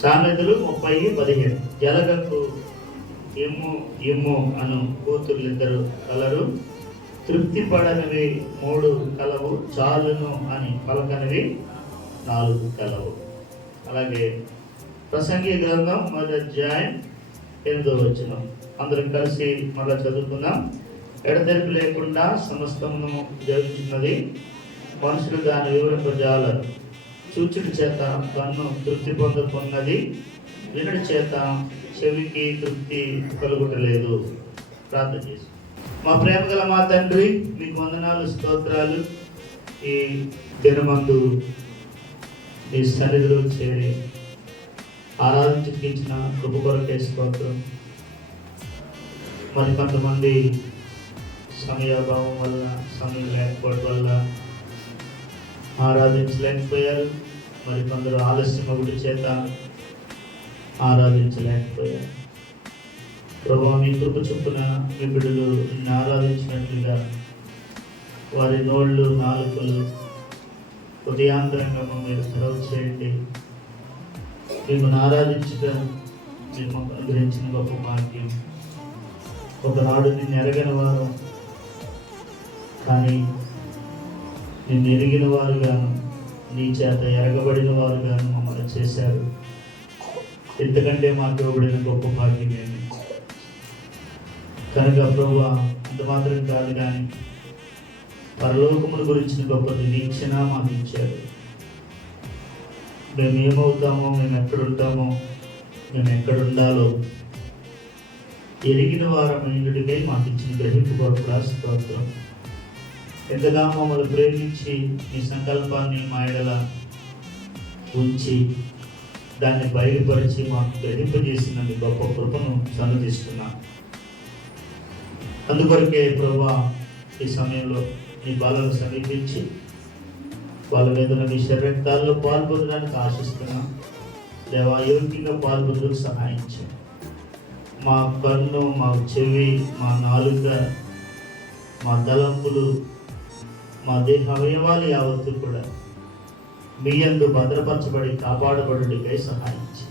సామెతలు 30:17 జలగకు ఇమ్ము అను కూతుర్లిద్దరు కలరు, తృప్తి పడనివి 3 కలవు, చాలును అని పలకనివి 4 కలవు. అలాగే ప్రసంగి గ్రంథం 1:8 అందరం కలిసి మళ్ళా చదువుకుందాం. ఎడతెరిపి లేకుండా సమస్తమును జరుగుతున్నది, మనుషులు దాని వివరింపజాలరు. చూచుడి చేత కన్ను తృప్తి పొందుకున్నది, వినుడి చేత చెవికి తృప్తి కలుగుటలేదు. ప్రార్థన చేసి, మా ప్రేమ గల మా తండ్రి, మీకు వందనాలు, స్తోత్రాలు. ఈ దినమందు మీ సన్నిధిలో చేరి ఆరాధించిన కృప కొరకే స్తోత్రం. మరి కొంతమంది సమయాభావం వల్ల, సమయం లేకపోవడం వల్ల ఆరాధించలేకపోయారు. మరి కొందరు ఆలస్యం ఒకటి చేత ఆరాధించలేకపోయారు. ప్రభువా, మీ కృప చొప్పున మీ బిడ్డలు నిన్ను ఆరాధించినట్లుగా వారి నోళ్ళు, నాలుకలు ఉదయాంతరంగా మీరు సెలవు చేయండి. మిమ్మల్ని ఆరాధించడం మేము అనుగ్రహించిన గొప్ప భాగ్యం. ఒకనాడు నిన్ను ఎరగని వారు, కానీ నిన్ను ఎరిగిన వారుగాను, నీ చేత ఎరగబడిన వారుగాను మమ్మల్ని చేశారు. ఎందుకంటే మాకు ఇవ్వబడిన గొప్ప భాగ్యమేమి. కనుక ప్రభువా, అంత మాత్రం కాదు కానీ పరలోకముల గురించిన గొప్ప నిరీక్షణ మాకు ఇచ్చారు. మేము ఏమవుతామో, మేము ఎక్కడుంటామో, మేము ఎక్కడుండాలో ఎరిగిన వారమైనటికై మాకు ఇచ్చిన గ్రహింపు కొరకు స్తోత్రం. ఎంతగా మమ్మల్ని ప్రేమించి మీ సంకల్పాన్ని మా ఎడల ఉంచి దాన్ని బయలుపరిచి మాకు గ్రహింపజేసిన మీ గొప్ప కృపను సన్నతిస్తున్నాను. అందుకొరకే ప్రభువా, ఈ సమయంలో మీ బాలను సమీపించి వాళ్ళ మీద మీ శరీరక్తాల్లో పాల్పొందడానికి ఆశిస్తున్నాం. దేవా, యోగ్యంగా పాల్పొందుకు సహాయించు. మా కన్ను, మా చెవి, మా నాలుక, మా తలంపులు, మా దేహ అవయవాలు యావత్తు కూడా మీ యందు భద్రపరచబడి కాపాడబడుటకై సహాయించి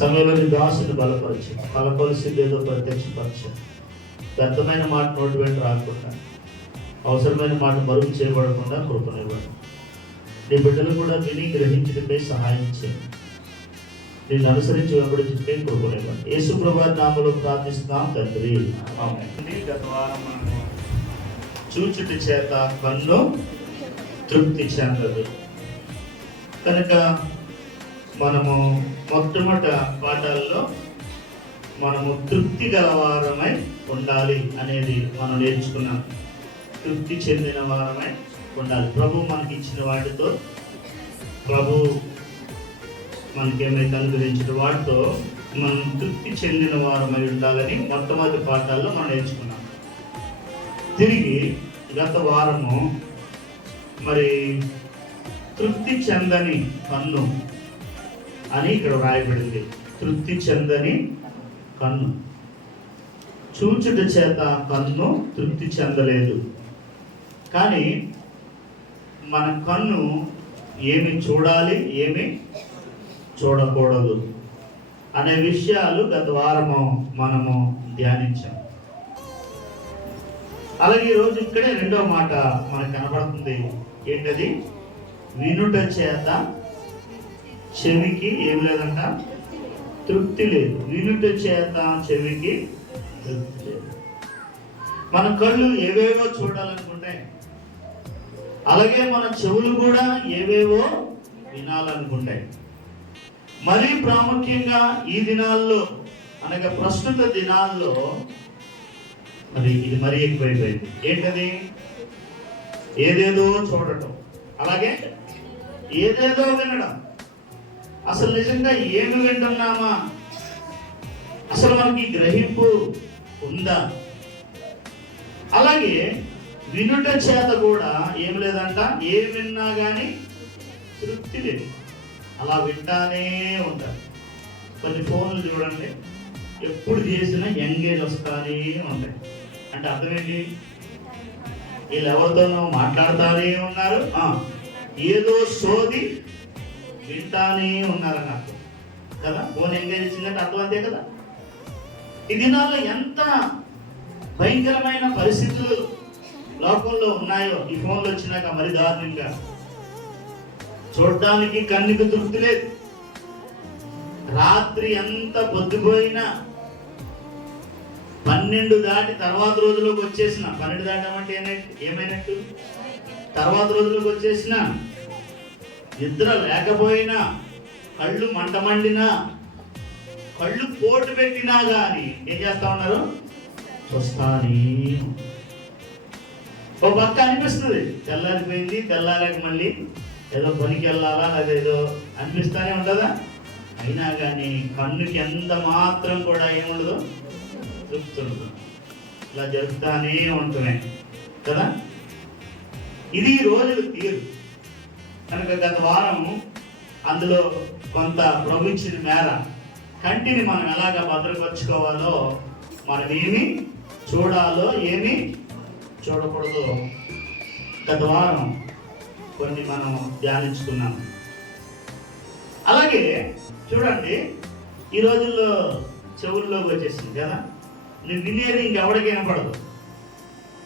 సమయంలోని దాసుని బలపరచు. బలపరిచిందేదో ప్రత్యక్షపరచు. వ్యర్థమైన మాట నోటి వెంట రాకుండా, అవసరమైన మాట మరుగు చేయబడకుండా కృపనివ్వండి. నీ బిడ్డలు కూడా విని గ్రహించటకై సహాయం చేయండి. నేను అనుసరించి వెంబడించటకై కృపనివ్వండి. యేసు ప్రభువు నామములో ప్రార్థిస్తున్నాం తండ్రి, ఆమేన్. గత వారం మనము చూచుటి చేత కన్ను తృప్తి చెందదు కనుక మనము మొట్టమొదటి పాఠాల్లో మనము తృప్తి గలవారమై ఉండాలి అనేది మనం నేర్చుకున్నాం. తృప్తి చెందిన వారమై ఉండాలి. ప్రభు మనకి ఇచ్చిన వాటితో, ప్రభు మనకేమైతే అనుగ్రహించిన వాటితో మనం తృప్తి చెందిన వారమై ఉండాలని మొట్టమొదటి పాఠాల్లో మనం నేర్చుకున్నాం. తిరిగి గత వారము మరి తృప్తి చెందని కన్ను అని ఇక్కడ వ్రాయబడింది. తృప్తి చెందని కన్ను, చూచుట చేత కన్ను తృప్తి చెందలేదు. కానీ మన కన్ను ఏమి చూడాలి, ఏమి చూడకూడదు అనే విషయాలు గత వారము మనము ధ్యానించాం. అలాగే ఈరోజు ఇక్కడే రెండో మాట మనకు కనపడుతుంది. ఏంటది? వినుట చేత చెవికి ఏం లేదంట, తృప్తి లేదు. వినుట చేత చెవికి తృప్తి లేదు. మన కళ్ళు ఏవేవో చూడాలనుకుంటాయి, అలాగే మన చెవులు కూడా ఏవేవో వినాలనుకుంటాయి. మరీ ప్రాముఖ్యంగా ఈ దినాల్లో, అనగా ప్రస్తుత దినాల్లో మరి ఇది మరీ ఎక్కువైపోయింది. ఏంటది? ఏదేదో చూడటం, అలాగే ఏదేదో వినడం. అసలు నిజంగా ఏమి వింటున్నామా? అసలు మనకి గ్రహింపు ఉందా? అలాగే వినుట చేత కూడా ఏం లేదంట, ఏం విన్నా కానీ తృప్తి లేదు. అలా వింటానే ఉంటారు. కొన్ని ఫోన్లు చూడండి, ఎప్పుడు చేసినా ఎంగేజ్ వస్తానే ఉంటాయి. అంటే అర్థం ఏంటి? వీళ్ళు ఎవరితోనో మాట్లాడుతూనే ఉన్నారు, ఏదో సోది వింటానే ఉన్నారని అర్థం కదా. ఫోన్ ఎంగేజ్ ఇచ్చిందంటే అర్థం అంతే కదా. ఈ దినాల్లో ఎంత భయంకరమైన పరిస్థితులు లోకంలో ఉన్నాయో ఈ ఫోన్లు వచ్చినాక మరి దారుణంగా. చూడడానికి కన్నుకు తృప్తి లేదు. రాత్రి ఎంత పొద్దుపోయినా 12 దాటి తర్వాత రోజులోకి వచ్చేసిన, 12 దాటమంటే ఏమైనట్టు తర్వాత రోజులోకి వచ్చేసిన, నిద్ర లేకపోయినా, కళ్ళు మంటమండినా, కళ్ళు పోటు పెట్టినా కానీ ఏం చేస్తా ఉన్నారు? చూస్తానే. ఓ పక్క అనిపిస్తుంది తెల్లారిపోయింది, తెల్లారాక మళ్ళీ ఏదో పనికి వెళ్ళాలా అదేదో అనిపిస్తానే ఉంటుందా? అయినా కానీ కన్నుకి ఎంత మాత్రం కూడా ఏముండదు, తృప్తుండదు. ఇలా జరుపుతానే ఉంటున్నాయి కదా. ఇది రోజులు తీరు కనుక గత వారం అందులో కొంత ప్రభు ఇచ్చిన మేర కంటిని మనం ఎలాగ భద్రపరచుకోవాలో, మనం ఏమి చూడాలో ఏమి చూడకూడదు గత వారం కొన్ని మనం ధ్యానించుకున్నాం. అలాగే చూడండి, ఈ రోజుల్లో చెవుల్లోకి వచ్చేసింది కదా. నువ్వు వినేది ఇంకెవడికి వినపడదు,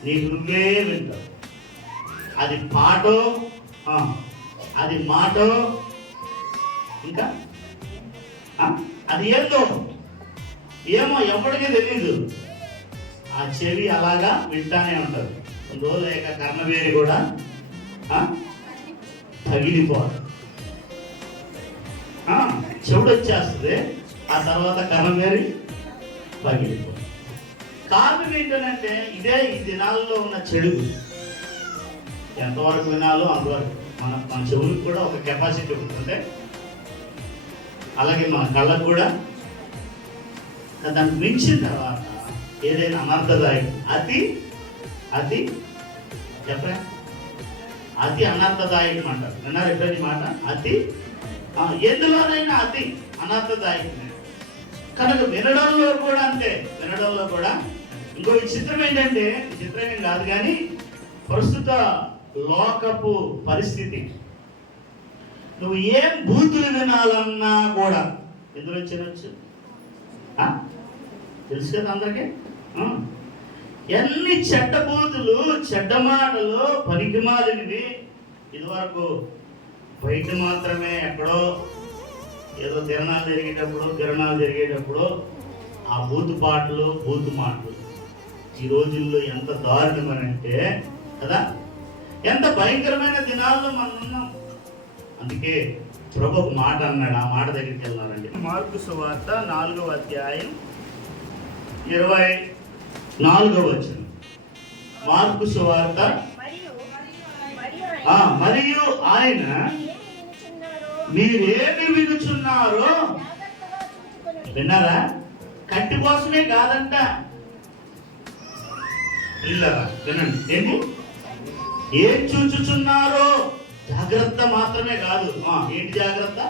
నీకు నువ్వే వింటావు. అది పాటో అది మాటో ఇంకా అది ఏందో ఏమో ఎవరికీ తెలీదు. ఆ చెవి అలాగా వింటానే ఉంటుంది. కొన్ని రోజులు లేక కర్ణవేరి కూడా తగిలిపోదు. చెవుడు వచ్చేస్తుంది, ఆ తర్వాత కర్ణవేరి పగిలిపోదు. కారణం ఏంటంటే ఇదే ఈ దినాల్లో ఉన్న చెడు. ఎంతవరకు వినాలో అంతవరకు. మన చెవులకు కూడా ఒక కెపాసిటీ ఉంటుంది, అలాగే మన కళ్ళకు కూడా. దానికి మించిన తర్వాత ఏదైనా అనర్థదాయకం అతి అతి చెప్పరా అతి అనర్థదాయకం అంటారు. విన్నారు ఎప్పుడైనా మాట? అతి ఎందులోనైనా అతి అనర్థదాయకమే. కనుక వినడంలో కూడా అంతే. వినడంలో కూడా ఇంకో విచిత్రం ఏంటంటే, విచిత్రమేం కాదు కానీ ప్రస్తుత లోకపు పరిస్థితి, నువ్వు ఏం బూతులు వినాలన్నా కూడా ఎందులో తినొచ్చు తెలుసు కదా అందరికీ. ఎన్ని చెడ్డ బూతులు, చెడ్డ మాటలు, పనికిమాలినవి. ఇదివరకు బయట మాత్రమే ఎక్కడో ఏదో కిరణాలు జరిగేటప్పుడు ఆ బూతు పాటలు, బూతు మాటలు. ఈ రోజుల్లో ఎంత దారుణమనంటే కదా, ఎంత భయంకరమైన దినాల్లో మనం ఉన్నాం. అందుకే ప్రభు ఒక మాట అన్నాడు, ఆ మాట దగ్గరికి వెళ్ళాలండి. మార్కు సువార్త 4వ అధ్యాయం 24వ వచనం. మార్కు సువార్త. మరియు ఆయన మీరేమి వినుచున్నారో విన్నారా? కంటి కోసమే కాదంట, పిల్లరా వినండి. ఏంటి? ఏం చూచుచున్నారో జాగ్రత్త మాత్రమే కాదు. ఏంటి జాగ్రత్త?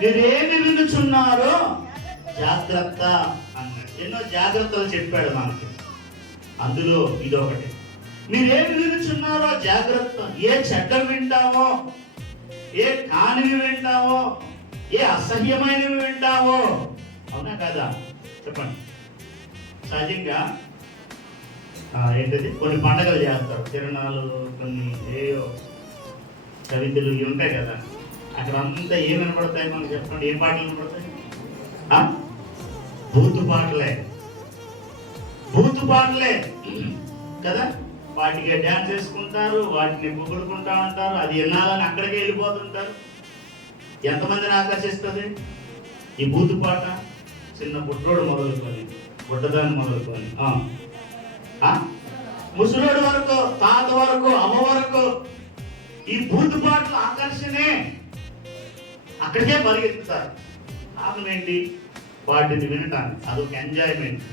మీరేమి వినుచున్నారో జాగ్రత్త అన్నాడు. ఎన్నో జాగ్రత్తలు చెప్పాడు మనకి, అందులో ఇదొకటి. మీరేమి వినుచున్నారో జాగ్రత్త. ఏ చెడ్డ వింటామో, ఏ కానివి వింటామో, ఏ అసహ్యమైనవి వింటామో. అవునా కదా? చెప్పండి. సహజంగా ఏంటది, కొన్ని పండగలు చేస్తారు, తిరునాళ్ళు, కొన్ని ఏయో కవితలు ఇవి ఉంటాయి కదా. అక్కడ అంతా ఏం వినపడతాయి మనకు? చెప్పండి, ఏం పాటలు వినపడతాయి? బూతు పాటలే, బూతు పాటలే కదా. వాటికి డ్యాన్స్ వేసుకుంటారు, వాటిని పొగుడుకుంటా ఉంటారు. అది వినాలని అక్కడికే వెళ్ళిపోతుంటారు. ఎంతమందిని ఆకర్షిస్తుంది ఈ బూతు పాట? చిన్న బుడ్డోడు మొదలుకొని, బుడ్డదాన్ని మొదలుకొని, ముసలోడు వరకు, తాత వరకు, అమ్మ వరకు ఈ బూతు పాటల ఆకర్షణే. అక్కడికే పరిగెత్తుతారు. కారణం ఏంటి? వాటిని వినటానికి అదొక ఎంజాయ్మెంట్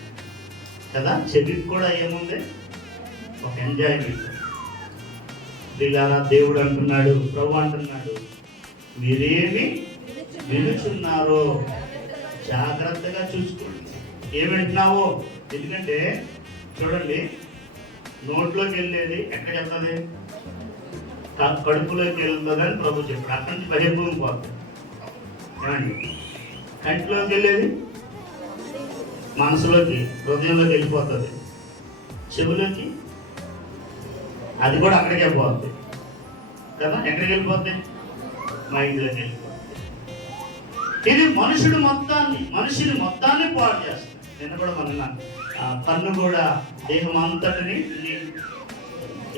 కదా. చెవికి కూడా ఏముంది? ఒక ఎంజాయ్మెంట్. పిల్లారా, దేవుడు అంటున్నాడు, ప్రభు అంటున్నాడు, మీరేమి వినుచున్నారో జాగ్రత్తగా చూసుకోండి. ఏమి వింటున్నావో. ఎందుకంటే చూడండి, నోట్లోకి వెళ్ళేది ఎక్కడ వెళ్తుంది? కడుపులోకి వెళ్తుందని ప్రభు చెప్పాడు. అక్కడి నుంచి బహిర్భూమి పోతుంది. ఏమండి, కంటిలోకి వెళ్ళేది మనసులోకి, హృదయంలోకి వెళ్ళిపోతుంది. చెవులోకి అది కూడా అక్కడికే పోతుంది కదా. ఎక్కడికి వెళ్ళిపోతుంది? మైండ్లోకి వెళ్ళిపోతుంది. ఇది మనిషిని మొత్తాన్ని పాడు చేస్తుంది. నేను కూడా మన కన్ను కూడా దేహం అంతటిని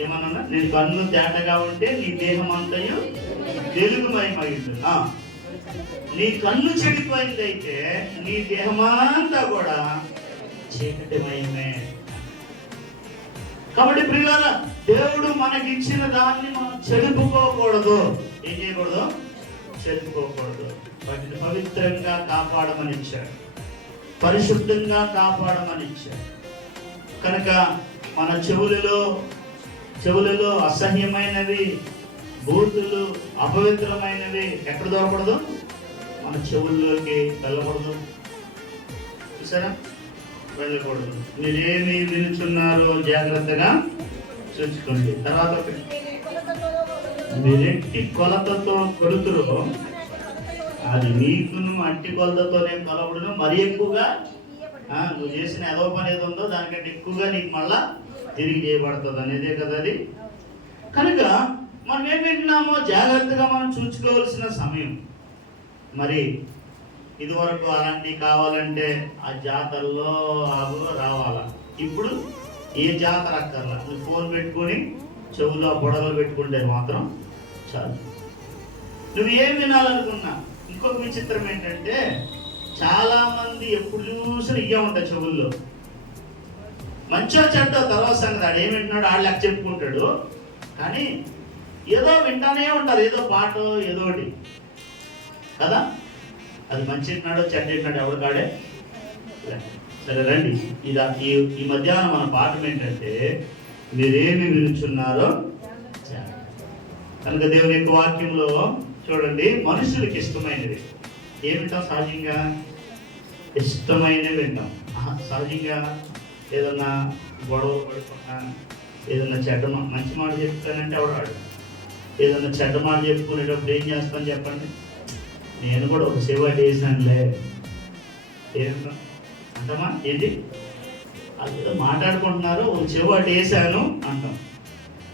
ఏమన్నా, నేను కన్ను తేటగా ఉంటే నీ దేహం అంతయు వెలుగుమయమైంది. నీ కన్ను చెడిపోయిందైతే నీ దేహమంతా కూడా చీకటిమయమే. కాబట్టి ప్రియులారా, దేవుడు మనకిచ్చిన దాన్ని మనం చెడుపుకోకూడదు. ఏం చేయకూడదు? చెడుపుకోకూడదు. వాటిని పవిత్రంగా కాపాడమని ఇచ్చాడు, పరిశుద్ధంగా కాపాడమని ఇచ్చాడు. కనుక మన చెవులలో అసహ్యమైనవి, బూతులు, అపవిత్రమైనవి ఎక్కడ దొరకకూడదు? మన చెవుల్లోకి వెళ్ళకూడదు. చూసారా? వెళ్ళకూడదు. మీరేమి వినుచున్నారో జాగ్రత్తగా చూసుకోండి. తర్వాత మీరెట్టి కొలతతో కొలుతురు, అది నీకును అట్టి కొలతతోనే కొలవడును. మరి ఎక్కువగా నువ్వు చేసిన ఏదో పని ఏదో ఉందో దానికంటే ఎక్కువగా నీకు మళ్ళా తిరిగి చేయబడుతుంది అనేదే కదా అది. కనుక మనం ఏం వింటున్నామో జాగ్రత్తగా మనం చూసుకోవాల్సిన సమయం. మరి ఇదివరకు అలాంటివి కావాలంటే ఆ జాతరలో రావాలా. ఇప్పుడు ఏ జాతర అక్కర్లా, నువ్వు ఫోన్ పెట్టుకొని చెవులో బుడగలు పెట్టుకుంటే మాత్రం చాలు. నువ్వు ఏం వినాలనుకున్నా. ఇంకొక విచిత్రం ఏంటంటే, చాలా మంది ఎప్పుడు చూసినా ఇయ్య ఉంటాయి చెవుల్లో. మంచో చెడ్డో తర్వాత సంగతి, ఆడు ఏం వింటున్నాడు ఆడు లెక్క చెప్పుకుంటాడు. కానీ ఏదో వింటానే ఉంటారు, ఏదో పాట ఏదో ఒకటి కదా. అది మంచి వింటున్నాడో చెడ్డ వింటున్నాడు ఎవడు కాడే. సరే రండి, ఈ మధ్యాహ్నం మన పాఠం ఏంటంటే, మీరేమి వినుచున్నారో. కనుక దేవుని యొక్క వాక్యంలో చూడండి, మనుషులకి ఇష్టమైనది ఏమి వింటాం? సహజంగా ఇష్టమైనవి వింటాం. సహజంగా ఏదన్నా గొడవలు పడుకున్నా, ఏదన్నా చెడ్డ మంచి మాట చెప్తానంటే ఎవడాడు. ఏదన్నా చెడ్డ మాట చెప్పుకునేటప్పుడు ఏం చేస్తాను చెప్పండి? నేను కూడా ఒక సేవ చేశానులే ఏంటో అంటామా? ఏంటి అది ఏదో మాట్లాడుకుంటున్నారు, ఒక చెవు అటు వేసాను అంటాం.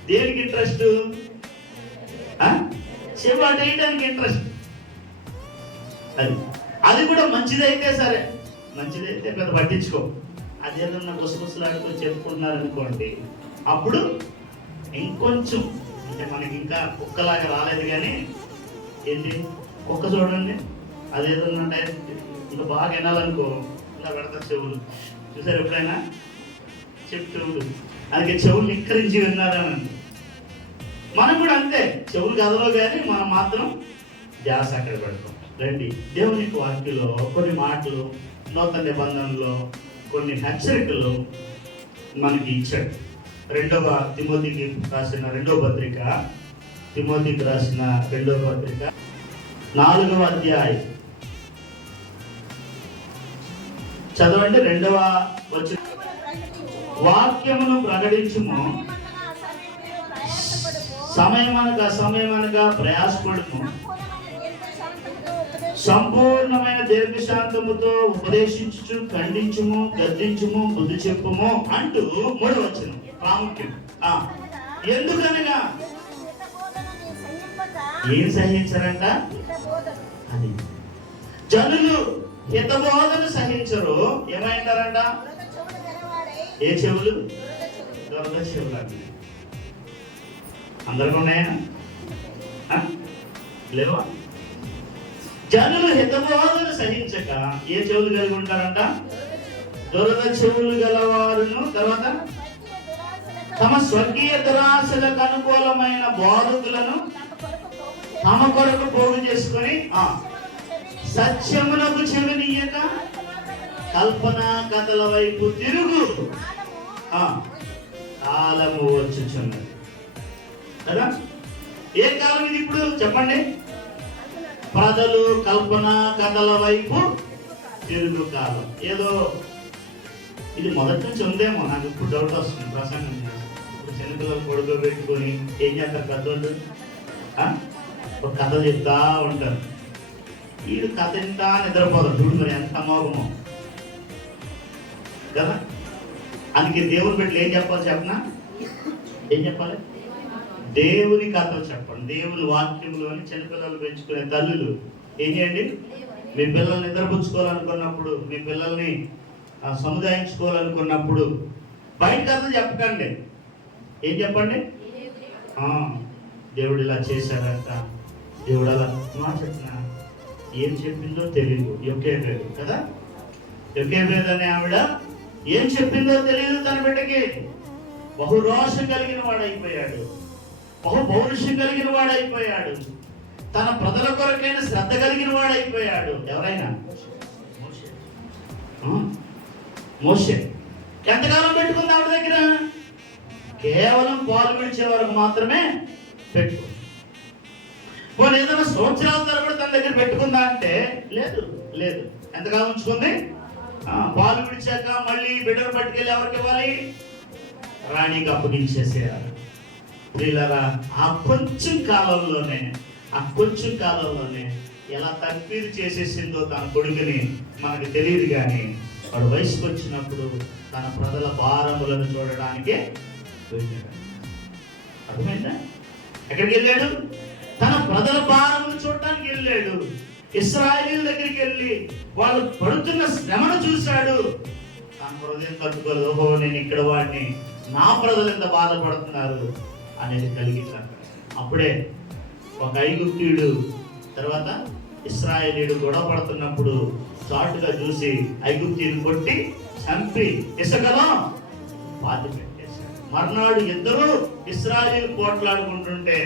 దేనికి ఇంట్రెస్ట్? చెవు అటు వేయడానికి ఇంట్రెస్ట్. అది కూడా మంచిదైతే సరే, మంచిదైతే పెద్ద పట్టించుకో. అదేదన్నా గుసగుసలాడుతూ చెప్పుకుంటున్నారు అనుకోండి, అప్పుడు ఇంకొంచెం అంటే మనకి ఇంకా కుక్కలాగా రాలేదు. కానీ ఏంటి కుక్క చూడండి, అదేదన్నా ఇంకా బాగా వినాలనుకో ఇలా పెడతారు చెవులు. చూసారు ఎప్పుడైనా? చెవులు అందుకే చెవులు నిక్కరించి విన్నారని. మనం కూడా అంతే, చెవులు కదలో కానీ మనం మాత్రం ధ్యాస అక్కడ పెడతాం. రండి, దేవుని వాక్యంలో కొన్ని మాటలు, నూతన నిబంధనలో కొన్ని హెచ్చరికలు మనకి ఇచ్చాడు. తిమోతికి రాసిన రెండవ పత్రిక 4వ అధ్యాయం చదవండి. 2వ వచనం, వాక్యమును ప్రకటించుము, సమయమనగా ప్రయాసపడుము, సంపూర్ణమైన దీర్ఘశాంతముతో ఉపదేశించుచు, ఖండించుము, గద్దించుము, బుద్ధి చెప్పుము అంటూ 3వ వచనం ప్రాముఖ్యం. ఎందుకనగా ఏం సహించరంట? అది జనులు హితబోధను సహించరు. ఏమంటారంట? ఏ చెవులు? దొరద చెవులు అండి. అందరికీ ఉన్నాయా? లేవా? జనులు హితబోధను సహించక ఏ చెవులు కలిగి ఉంటారంట? దురద చెవులు గలవారును, తర్వాత తమ స్వర్గీయ దురాశలకు అనుకూలమైన బోధకులను తమ కొరకు పోగు చేసుకొని సత్యమునకు చెవినియక కల్పనా కథల వైపు తిరుగు కాలము వచ్చుచున్నది కదా. ఏ కాలం ఇది ఇప్పుడు చెప్పండి? ప్రజలు కల్పనా కథల వైపు తిరుగు కాలం. ఏదో ఇది మొదటి నుంచి ఉందేమో, నాకు ఇప్పుడు డౌట్ వస్తుంది. ప్రసంగం చిన్నపిల్లలు పడుకోబెట్టుకొని ఏం చేస్తారు పెద్దోళ్ళు? ఒక కథ చెప్తా ఉంటారు. వీడు కథ ఇంత నిద్రపోతారు. చూడు మరి ఎంత అమోఘమో కదా. అందుకే దేవుని బిడ్డలు ఏం చెప్పాలి చెప్పనా? ఏం చెప్పాలి? దేవుని కథలు చెప్పండి. దేవుని వాక్యములు అని చిన్నపిల్లలు పెంచుకునే తల్లులు ఏం చేయండి? మీ పిల్లల్ని నిద్రపుచ్చుకోవాలనుకున్నప్పుడు, మీ పిల్లల్ని సముదాయించుకోవాలనుకున్నప్పుడు బయట కథలు చెప్పకండి. ఏం చెప్పండి? దేవుడు ఇలా చేశాడంట, దేవుడు అలా మాట చెప్పిన ఏం చెప్పిందో తెలియదు. యొకేబేదు కదా, యొకేబేదు అనే ఆవిడ ఏం చెప్పిందో తెలియదు. తన బిడ్డకి బహురోషం కలిగిన వాడైపోయాడు, బహు పౌరుషం కలిగిన వాడైపోయాడు, తన ప్రజల కొరకైన శ్రద్ధ కలిగిన వాడైపోయాడు. ఎవరైనా? మోషే. ఎంతకాలం పెట్టుకుంది ఆవిడ దగ్గర? కేవలం పాలు విడిచే వరకు మాత్రమే పెట్టుకుంది. పోనీ ఏదైనా సంవత్సరాల తరబడి తన దగ్గర పెట్టుకుందా అంటే లేదు. ఎంతకాలం ఉంచుకుంది? పాలు విడిచాక మళ్ళీ బిడ్డను పట్టుకెళ్ళి ఎవరికి ఇవ్వాలి? రాణికి అప్పగించేసేయాలి. వీళ్ళరా ఆ కొంచెం కాలంలోనే ఎలా తప్పీరు చేసేసిందో తన కొడుకుని మనకు తెలియదు. కానీ వాడు వయసుకు వచ్చినప్పుడు తన ప్రజల భారములను చూడడానికే వెళ్ళాడు. అర్థమైందా? ఎక్కడికి వెళ్ళాడు? తన ప్రజల భారములు చూడడానికి వెళ్ళాడు. ఇశ్రాయేలీయుల దగ్గరికి వెళ్ళి వాళ్ళు పడుతున్న శ్రమను చూశాడు. తన హృదయం తట్టుకోలేదు. ఓహో, నేను ఇక్కడ వాడిని, నా ప్రజలు ఎంత బాధపడుతున్నారు అనేది కలిగించాడు. అప్పుడే ఒక ఐగుప్తీయుడు తర్వాత ఇశ్రాయేలీయుడు గొడవ పడుతున్నప్పుడు చాటుగా చూసి ఐగుప్తీయుని కొట్టి చంపి ఇసుకలో పాతి పెట్టేశాడు. మర్నాడు ఇద్దరు ఇశ్రాయేలీయులు పోట్లాడుకుంటుంటే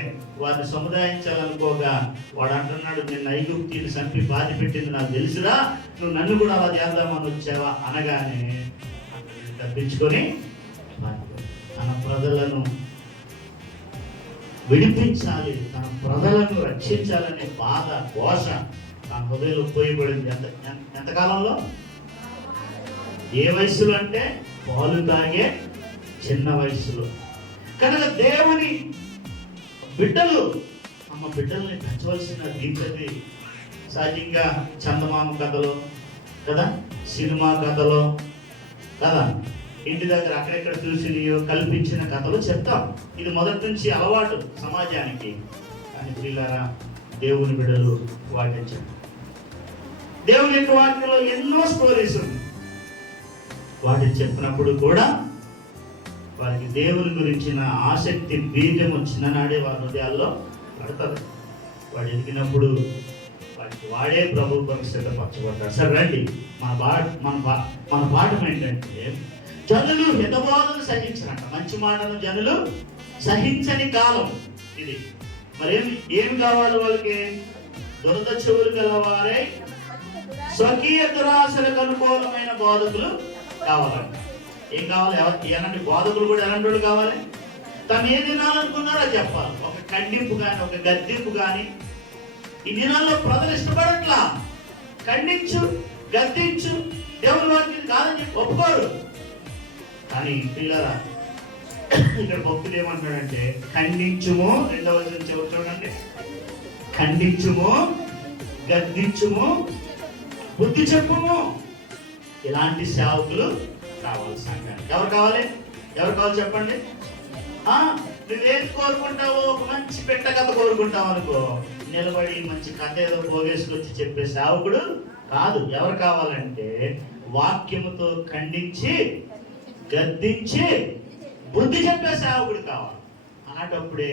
వారిని సముదాయించాలనుకోగా వాడు అంటున్నాడు, నిన్ను ఐగుప్తీయుని చంపి పాతి పెట్టింది నాకు తెలుసురా, నువ్వు నన్ను కూడా అలా చేద్దామని వచ్చావా అనగానే తప్పించుకొని తన ప్రజలను విడిపించాలి, తన ప్రజలను రక్షించాలనే బాధ ఘోష తన హృదయంలో పోయబడింది. ఎంతకాలంలో? ఏ వయసులో అంటే పాలు తాగే చిన్న వయసులో. కనుక దేవుని బిడ్డలు తమ బిడ్డల్ని పెంచవలసిన రీతి సహజంగా చందమామ కథలో కదా, సినిమా కథలో కదా, ఇంటి దగ్గర అక్కడెక్కడ చూసినయో కల్పించిన కథలు చెప్తాం. ఇది మొదటి నుంచి అలవాటు సమాజానికి. కానీ పిల్లరా, దేవుని బిడ్డలు వాటించారు. దేవుని యొక్క వాక్యంలో ఎన్నో స్టోరీస్ ఉంది. వాటిని చెప్పినప్పుడు కూడా వారికి దేవుని గురించిన ఆసక్తి బీజం వచ్చిన నాడే వారి హృదయాల్లో పడుతుంది. వాడు ఎదిగినప్పుడు వాడే ప్రభు కొరకు సిద్ధపరచబడ్డాడు. సరే రండి, మన పాఠం ఏంటంటే, జనులు హితబోధను సహించరంట. మంచి మాటను జనులు సహించని కాలం ఇది. మరి ఏం కావాలి వాళ్ళకి? దురద చెవులు గలవారే స్వకీయ దురాశలకు అనుకూలమైన బోధకులు కావాలంట. ఏం కావాలి? ఎలాంటి బోధకులు కూడా ఎలాంటి కావాలి? తను ఏ దినాలనుకున్నారో చెప్పాలి. ఒక ఖండింపు కానీ, ఒక గద్దింపు కానీ. ఈ దినాల్లో ప్రజలు ఇష్టపడట్లా. ఖండించు, గద్దించు, దేవుని వాక్యం కాదని చెప్పి ఒప్పుకోరు. కానీ పిల్లరా, ఇక్కడ భక్తులు ఏమంటాడంటే, ఖండించుము, 2వ వచనం చూడండి, ఖండించుము, గద్దించుము, బుద్ధి చెప్పుము. ఇలాంటి సేవకులు కావాలి సంఘానికి. ఎవరు కావాలి చెప్పండి. నువ్వేది కోరుకుంటావో, ఒక మంచి పెట్ట కథ కోరుకుంటావు అనుకో, నిలబడి మంచి కథ ఏదో పోగేసుకొచ్చి చెప్పే సేవకుడు కాదు. ఎవరు కావాలంటే వాక్యముతో ఖండించి, గద్దించి, బుద్ధి చెప్పే సేవకుడు కావాలి. అలాంటప్పుడే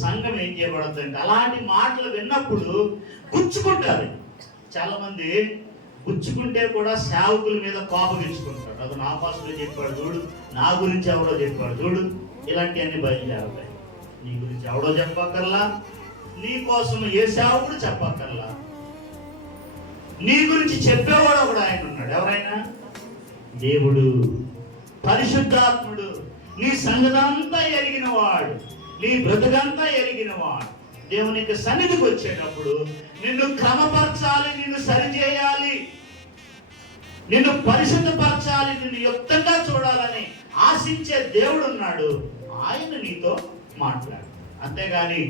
సంఘం ఏం చేయబడుతుందంటే, అలాంటి మాటలు విన్నప్పుడు గుచ్చుకుంటారు. చాలా మంది గుచ్చుకుంటే కూడా సేవకుల మీద కోపగించుకుంటాడు. అది నా పాస్టర్ చెప్పాడు చూడు, నా గురించి ఎవడో చెప్పాడు చూడు, ఇలాంటివన్నీ బయలుదేరుతాయి. నీ గురించి ఎవడో చెప్పక్కర్లా, నీ కోసం ఏ సేవకుడు చెప్పక్కర్లా, నీ గురించి చెప్పేవాడు ఒకడు ఆయన ఉన్నాడు. ఎవరైనా? దేవుడు, పరిశుద్ధాత్ముడు, నీ సంగతంతా ఎరిగినవాడు, నీ బ్రతుకంతా ఎరిగినవాడు. దేవుని యొక్క సన్నిధికి వచ్చేటప్పుడు నిన్ను క్రమపరచాలి, నిన్ను సరిచేయాలి, నిన్ను పరిశుద్ధపరచాలి, నిన్ను యుక్తంగా చూడాలని ఆశించే దేవుడు ఉన్నాడు. ఆయన నీతో మాట్లాడు. అంతేగాని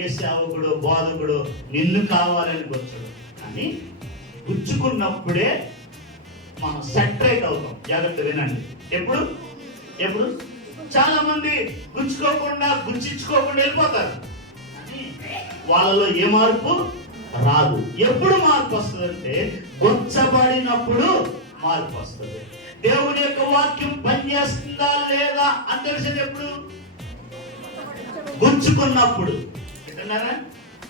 ఏ సేవకుడు బోధకుడు నిన్ను కావాలని వచ్చాడు. కానీ గుచ్చుకున్నప్పుడే మనం సెటరేట్ అవుతాం. జాగ్రత్త వినండి. ఎప్పుడు చాలా మంది గుచ్చించుకోకుండా వెళ్ళిపోతారు. కానీ వాళ్ళలో ఏ మార్పు రాదు. ఎప్పుడు మార్పు వస్తుందంటే గుచ్చబడినప్పుడు మార్పు వస్తుంది. దేవుని యొక్క వాక్యం పనిచేస్తుందా లేదా అని తెలిసేది ఎప్పుడు? గుచ్చుకున్నప్పుడు. వింటున్నారా?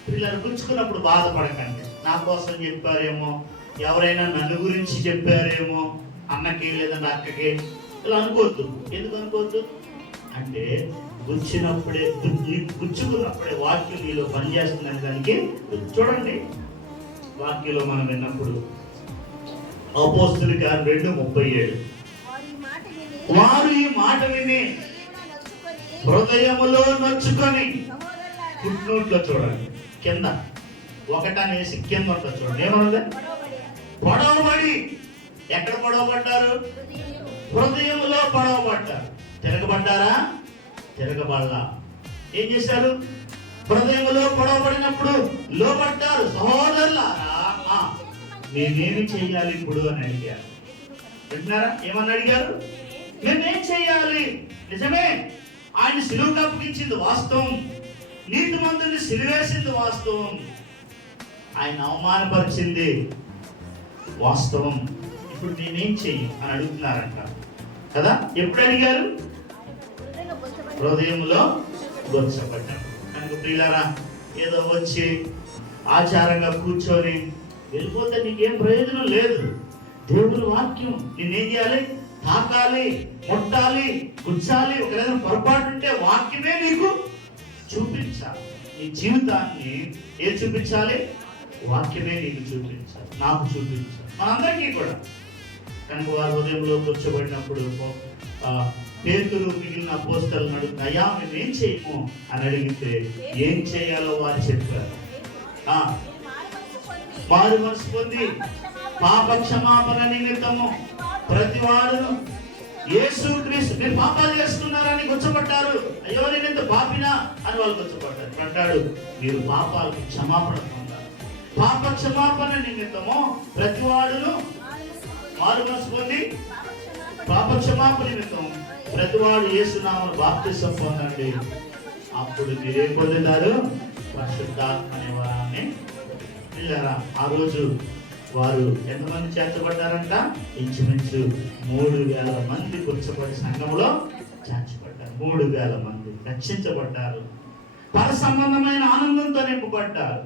పిల్లలు గుచ్చుకున్నప్పుడు బాధపడకండి. నా కోసం చెప్పారేమో, ఎవరైనా నన్ను గురించి చెప్పారేమో, అన్నకి లేదంటే అక్కకి, ఇలా అనుకోవద్దు. ఎందుకు అనుకోవద్దు అంటే గుచ్చుకున్నప్పుడే వాక్యం నీలో పనిచేస్తుందని దానికి చూడండి. వాక్యంలో మనం విన్నప్పుడు అపోస్తలుల కార్యం 2:37 వారు ఈ మాట విని హృదయములో నొచ్చుకొని, ఫుట్నోట్లో చూడండి కింద ఒకటనేసి కింద ఉంటుంది చూడండి, ఏమన్నది? పొడవబడి. ఎక్కడ పొడవబడ్డారు? హృదయములో పొడవబడ్డారు. తిరగబడ్డారా? తిరగబడలా. ఏం చేశారు? హృదయములో పొడవబడినప్పుడు లోబడ్డారు. సహోదరులారా నేనేమి చెయ్యాలి ఇప్పుడు అని అడిగారు. వింటున్నారా? ఏమని అడిగారు? నేనేం చెయ్యాలి? నిజమే, ఆయన సిలువకు అప్పగించింది వాస్తవం, నీతిమంతుడిని సిలువేసింది వాస్తవం, ఆయన అవమానపరిచింది వాస్తవం. ఇప్పుడు నేనేం చెయ్యి అని అడుగుతున్నారంట కదా. ఎప్పుడు అడిగారు? హృదయంలో గొచ్చబడ్డారు. కనుక ప్రియులారా, ఏదో వచ్చి ఆచారంగా కూర్చొని వెళ్ళిపోతే నీకేం ప్రయోజనం లేదు. దేవుని వాక్యం నేనేం చేయాలి? తాకాలి, ముట్టాలి, గుచ్చాలి. ఒకవేళ పొరపాటు ఉంటే వాక్యమే నీకు చూపించాలి. నీ జీవితాన్ని ఏం చూపించాలి? వాక్యమే నీకు చూపించాలి, నాకు చూపించాలి, మనందరికీ కూడా. కనుక వారి హృదయంలో కూర్చోబడినప్పుడు పేతురు మిగిలిన అపోస్తలులను అడుగుతుంది, అయ్యా మేము ఏం చేయము అని అడిగితే ఏం చేయాలో వారు చెప్పారు. మారు మనసు పొంది పాప క్షమాపణ నిమిత్తము ప్రతి వాడును యేసుక్రీస్తు, మీరు పాపాలు చేస్తున్నారని గుచ్చబడ్డారు. అయ్యో నేను ఎంత పాపినా అని వాళ్ళు గుచ్చబడ్డారు. అంటాడు, మీరు పాపాలకు క్షమాపణ పొందాలి. పాప క్షమాపణ నిమిత్తము ప్రతి వాడును మారు మనసు పొంది పాప క్షమాపణ నిమిత్తం ప్రతి వాడు యేసునామమున బాప్తిసం పొందండి. అప్పుడు మీరేం పొందుతారు? పరిశుద్ధాత్మ అనే వరాన్ని. పిల్లరా, ఆ రోజు వారు ఎంతమంది చేర్చబడ్డారంట? ఇంచుమించు 3000 మంది కూర్చోబడి సంఘంలో చేర్చబడ్డారు. 3000 మంది రక్షించబడ్డారు. పర సంబంధమైన ఆనందంతో నింపబడ్డారు.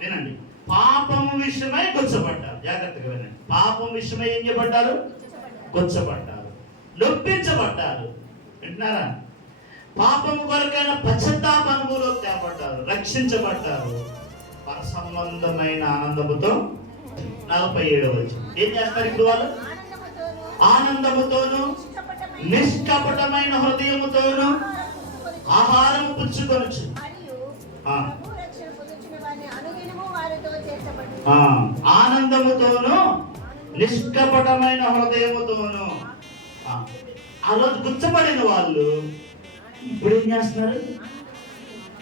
వినండి, పాపము విషయమై కూర్చోబడ్డారు. జాగ్రత్తగా వినండి. పాపం విషయమై ఏం చేయబడ్డారు? కూర్చోబడ్డారు, నొప్పించబడ్డారు. వింటున్నారా? పాపము కొరకైన పశ్చాత్తాప అనుభవంలో తేబడ్డారు, రక్షించబడ్డారు. పర సంబంధమైన ఆనందముతో 47వ వచనం ఏం చేస్తారు ఇప్పుడు వాళ్ళు? ఆనందముతోను నిష్కపటమైన హృదయముతోను ఆహారం పుచ్చుకొనొచ్చు. ఆనందముతోను నిష్కపటమైన హృదయముతోను. ఆ రోజు గుచ్చబడిన వాళ్ళు ఇప్పుడు ఏం చేస్తున్నారు?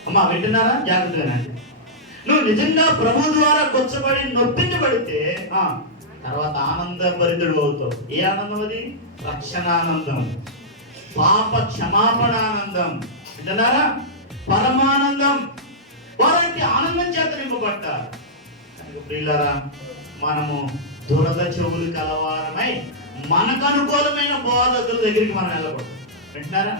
అమ్మా వింటున్నారా? జాగ్రత్తగానండి. నువ్వు నిజంగా ప్రభు ద్వారా గుచ్చబడి నొప్పించబడితే తర్వాత ఆనందభరితుడు అవుతావు. ఏ ఆనందం అది? రక్షణానందం, పాప క్షమాపణ ఆనందం. వింటున్నారా? పరమానందం. వారికి ఆనందం చేత నింపబడ్డారు. ప్రియులారా, మనము దురద చెవులు కలవారమై మనకు అనుకూలమైన బోధకుల దగ్గరికి మనం వెళ్ళకూడదు. వింటున్నారా?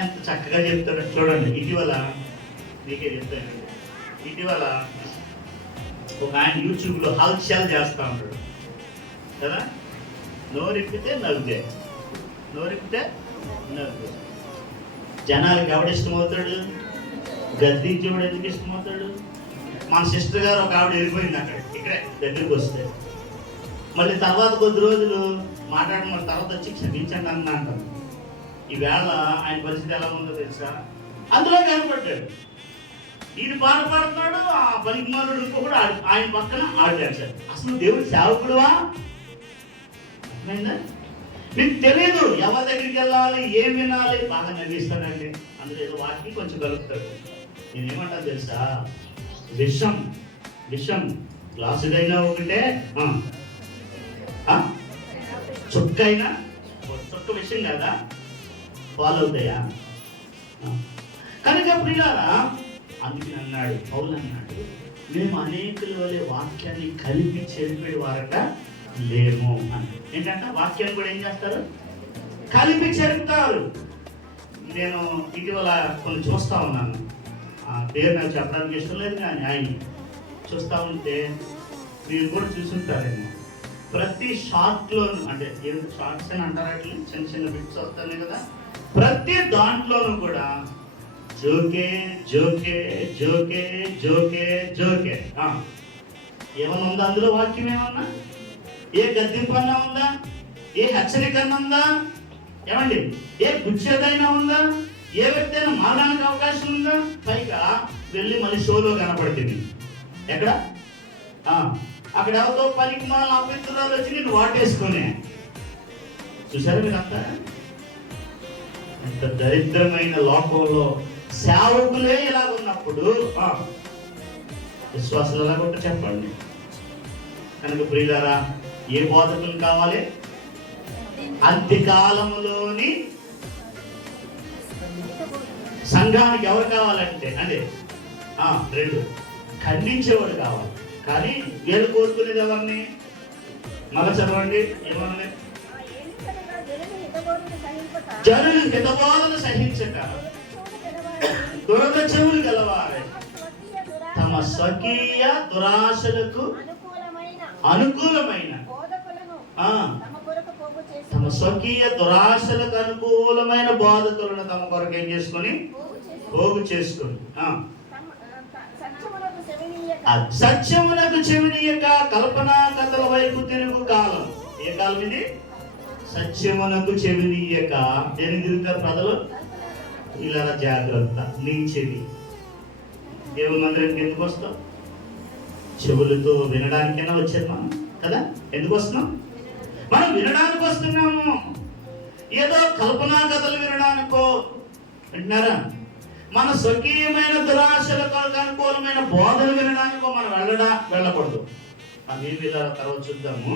ఎంత చక్కగా చెప్తాడు చూడండి. ఇటీవల నీకే చెప్తాను, ఇటీవల ఒక ఆయన యూట్యూబ్లో హల్చల్ చేస్తూ ఉంటాడు కదా. నోరిప్పితే నవ్వుతే, నోరిప్పితే నవ్వుతే. జనాలకు ఎవడు ఇష్టమవుతాడు? గద్దించేవాడు ఎందుకు ఇష్టమవుతాడు? మన సిస్టర్ గారు ఒక ఆవిడ వెళ్ళిపోయింది అక్కడ, ఇక్కడే దగ్గరికి వస్తే. మళ్ళీ తర్వాత కొద్ది రోజులు మాట్లాడడం, తర్వాత వచ్చి క్షమించండి అన్న అంటారు. ఈవేళ ఆయన పరిస్థితి ఎలా ఉందో తెలుసా? అందులో కనపడ్డాడు. ఈయన పాట పాడుతున్నాడు, ఆ పలికిమానుడు ఇంకొకడు ఆయన పక్కన ఆడాడు. అసలు దేవుడు సేవకుడువా? అర్థమైందా? మీకు తెలియదు ఎవరి దగ్గరికి వెళ్ళాలి, ఏం వినాలి. బాగా నవ్విస్తాడండి, అందులో ఏదో వాక్యం కొంచెం కలుపుతాడు. నేనేమంటాను తెలుసా, విషం విషం గ్లాసుదైనా ఒకటే, చుక్కైనా చుక్క విషయం కదా, ఫాలో అవుతాయా? కనుక ప్రియులారా, అందుకని అన్నాడు పౌలు అన్నాడు, మేము అనేకుల వలె వాక్యాన్ని కలిపి చెరిపేడు వారట లేము అని. ఏంటంటే వాక్యాన్ని కూడా ఏం చేస్తారు, కలిపి చెరుపుతారు. నేను ఇటీవల కొన్ని చూస్తా ఉన్నాను, పేరు నాకు చెప్పడానికి ఇష్టం లేదు కానీ ఆయన చూస్తూ ఉంటే మీరు కూడా చూసుంటారేమో, ప్రతి షార్ట్లోనూ, అంటే ఏం షార్ట్స్ అని అంటారు, అట్లా చిన్న చిన్న బిట్స్ వస్తాయి కదా, ప్రతి దాంట్లోనూ కూడా జోకే జోకే జోకే జోకే జోకే. ఏమన్నా ఉందా అందులో వాక్యం? ఏమన్నా ఏ గద్దింపన్నా ఉందా? ఏ హెచ్చరికన్నా ఉందా? ఏమండి ఏ గుచ్చేదైనా ఉందా? ఏ వ్యక్తి అయినా మారడానికి అవకాశం ఉందా? పైగా వెళ్ళి మళ్ళీ షోలో కనపడుతుంది. ఎక్కడ? అక్కడ ఎవరితో పనికి మాల అభ్యంతరాలు వచ్చి నేను వాటేసుకునే. చూసారా మీరంతా? అంత దరిద్రమైన లోకంలో సేవకులే ఇలా ఉన్నప్పుడు విశ్వాసాలు ఎలా కొట్ట చెప్పండి. కనుక ప్రియులారా, ఏ బోధకులు కావాలి? అంత్యకాలములోని సంఘానికి ఎవరు కావాలంటే అంటే రెండు, ఖండించేవాడు కావాలి. కానీ వీళ్ళు కోరుకునేది ఎవరిని? మళ్ళా చదవండి, ఏమన్నా, జనులు హితబోధను సహించక దురద చెవులు గలవారే తమ స్వకీయ దురాశలకు అనుకూలమైన తమ స్వకీయ దురాశలకు అనుకూలమైన బోధకులను తమ కొరకు ఏం చేసుకొని పోగు చేసుకొని సత్యమునకు చెవినీయక కల్పనా కథల వైపు తిరుగు కాలం. ఏ కాలం ఇది? సత్యమునకు చెవినీయక. దేని తిరుగుతారు ప్రజలు? ఇలా జాగ్రత్త, నీ చెవి. దేవుని మందిరానికి ఎందుకు వస్తాం? చెవులతో వినడానికైనా వచ్చారు మనం కదా. ఎందుకు వస్తున్నాం? మనం వినడానికి వస్తున్నాము. ఏదో కల్పనా కథలు వినడానికో వింటున్నారా? మన స్వకీయమైన దురాశలకు అనుకూలమైన బోధలు వినడానికో మనం వెళ్ళకూడదు. అదేమి ఇలా తర్వాత చూద్దాము.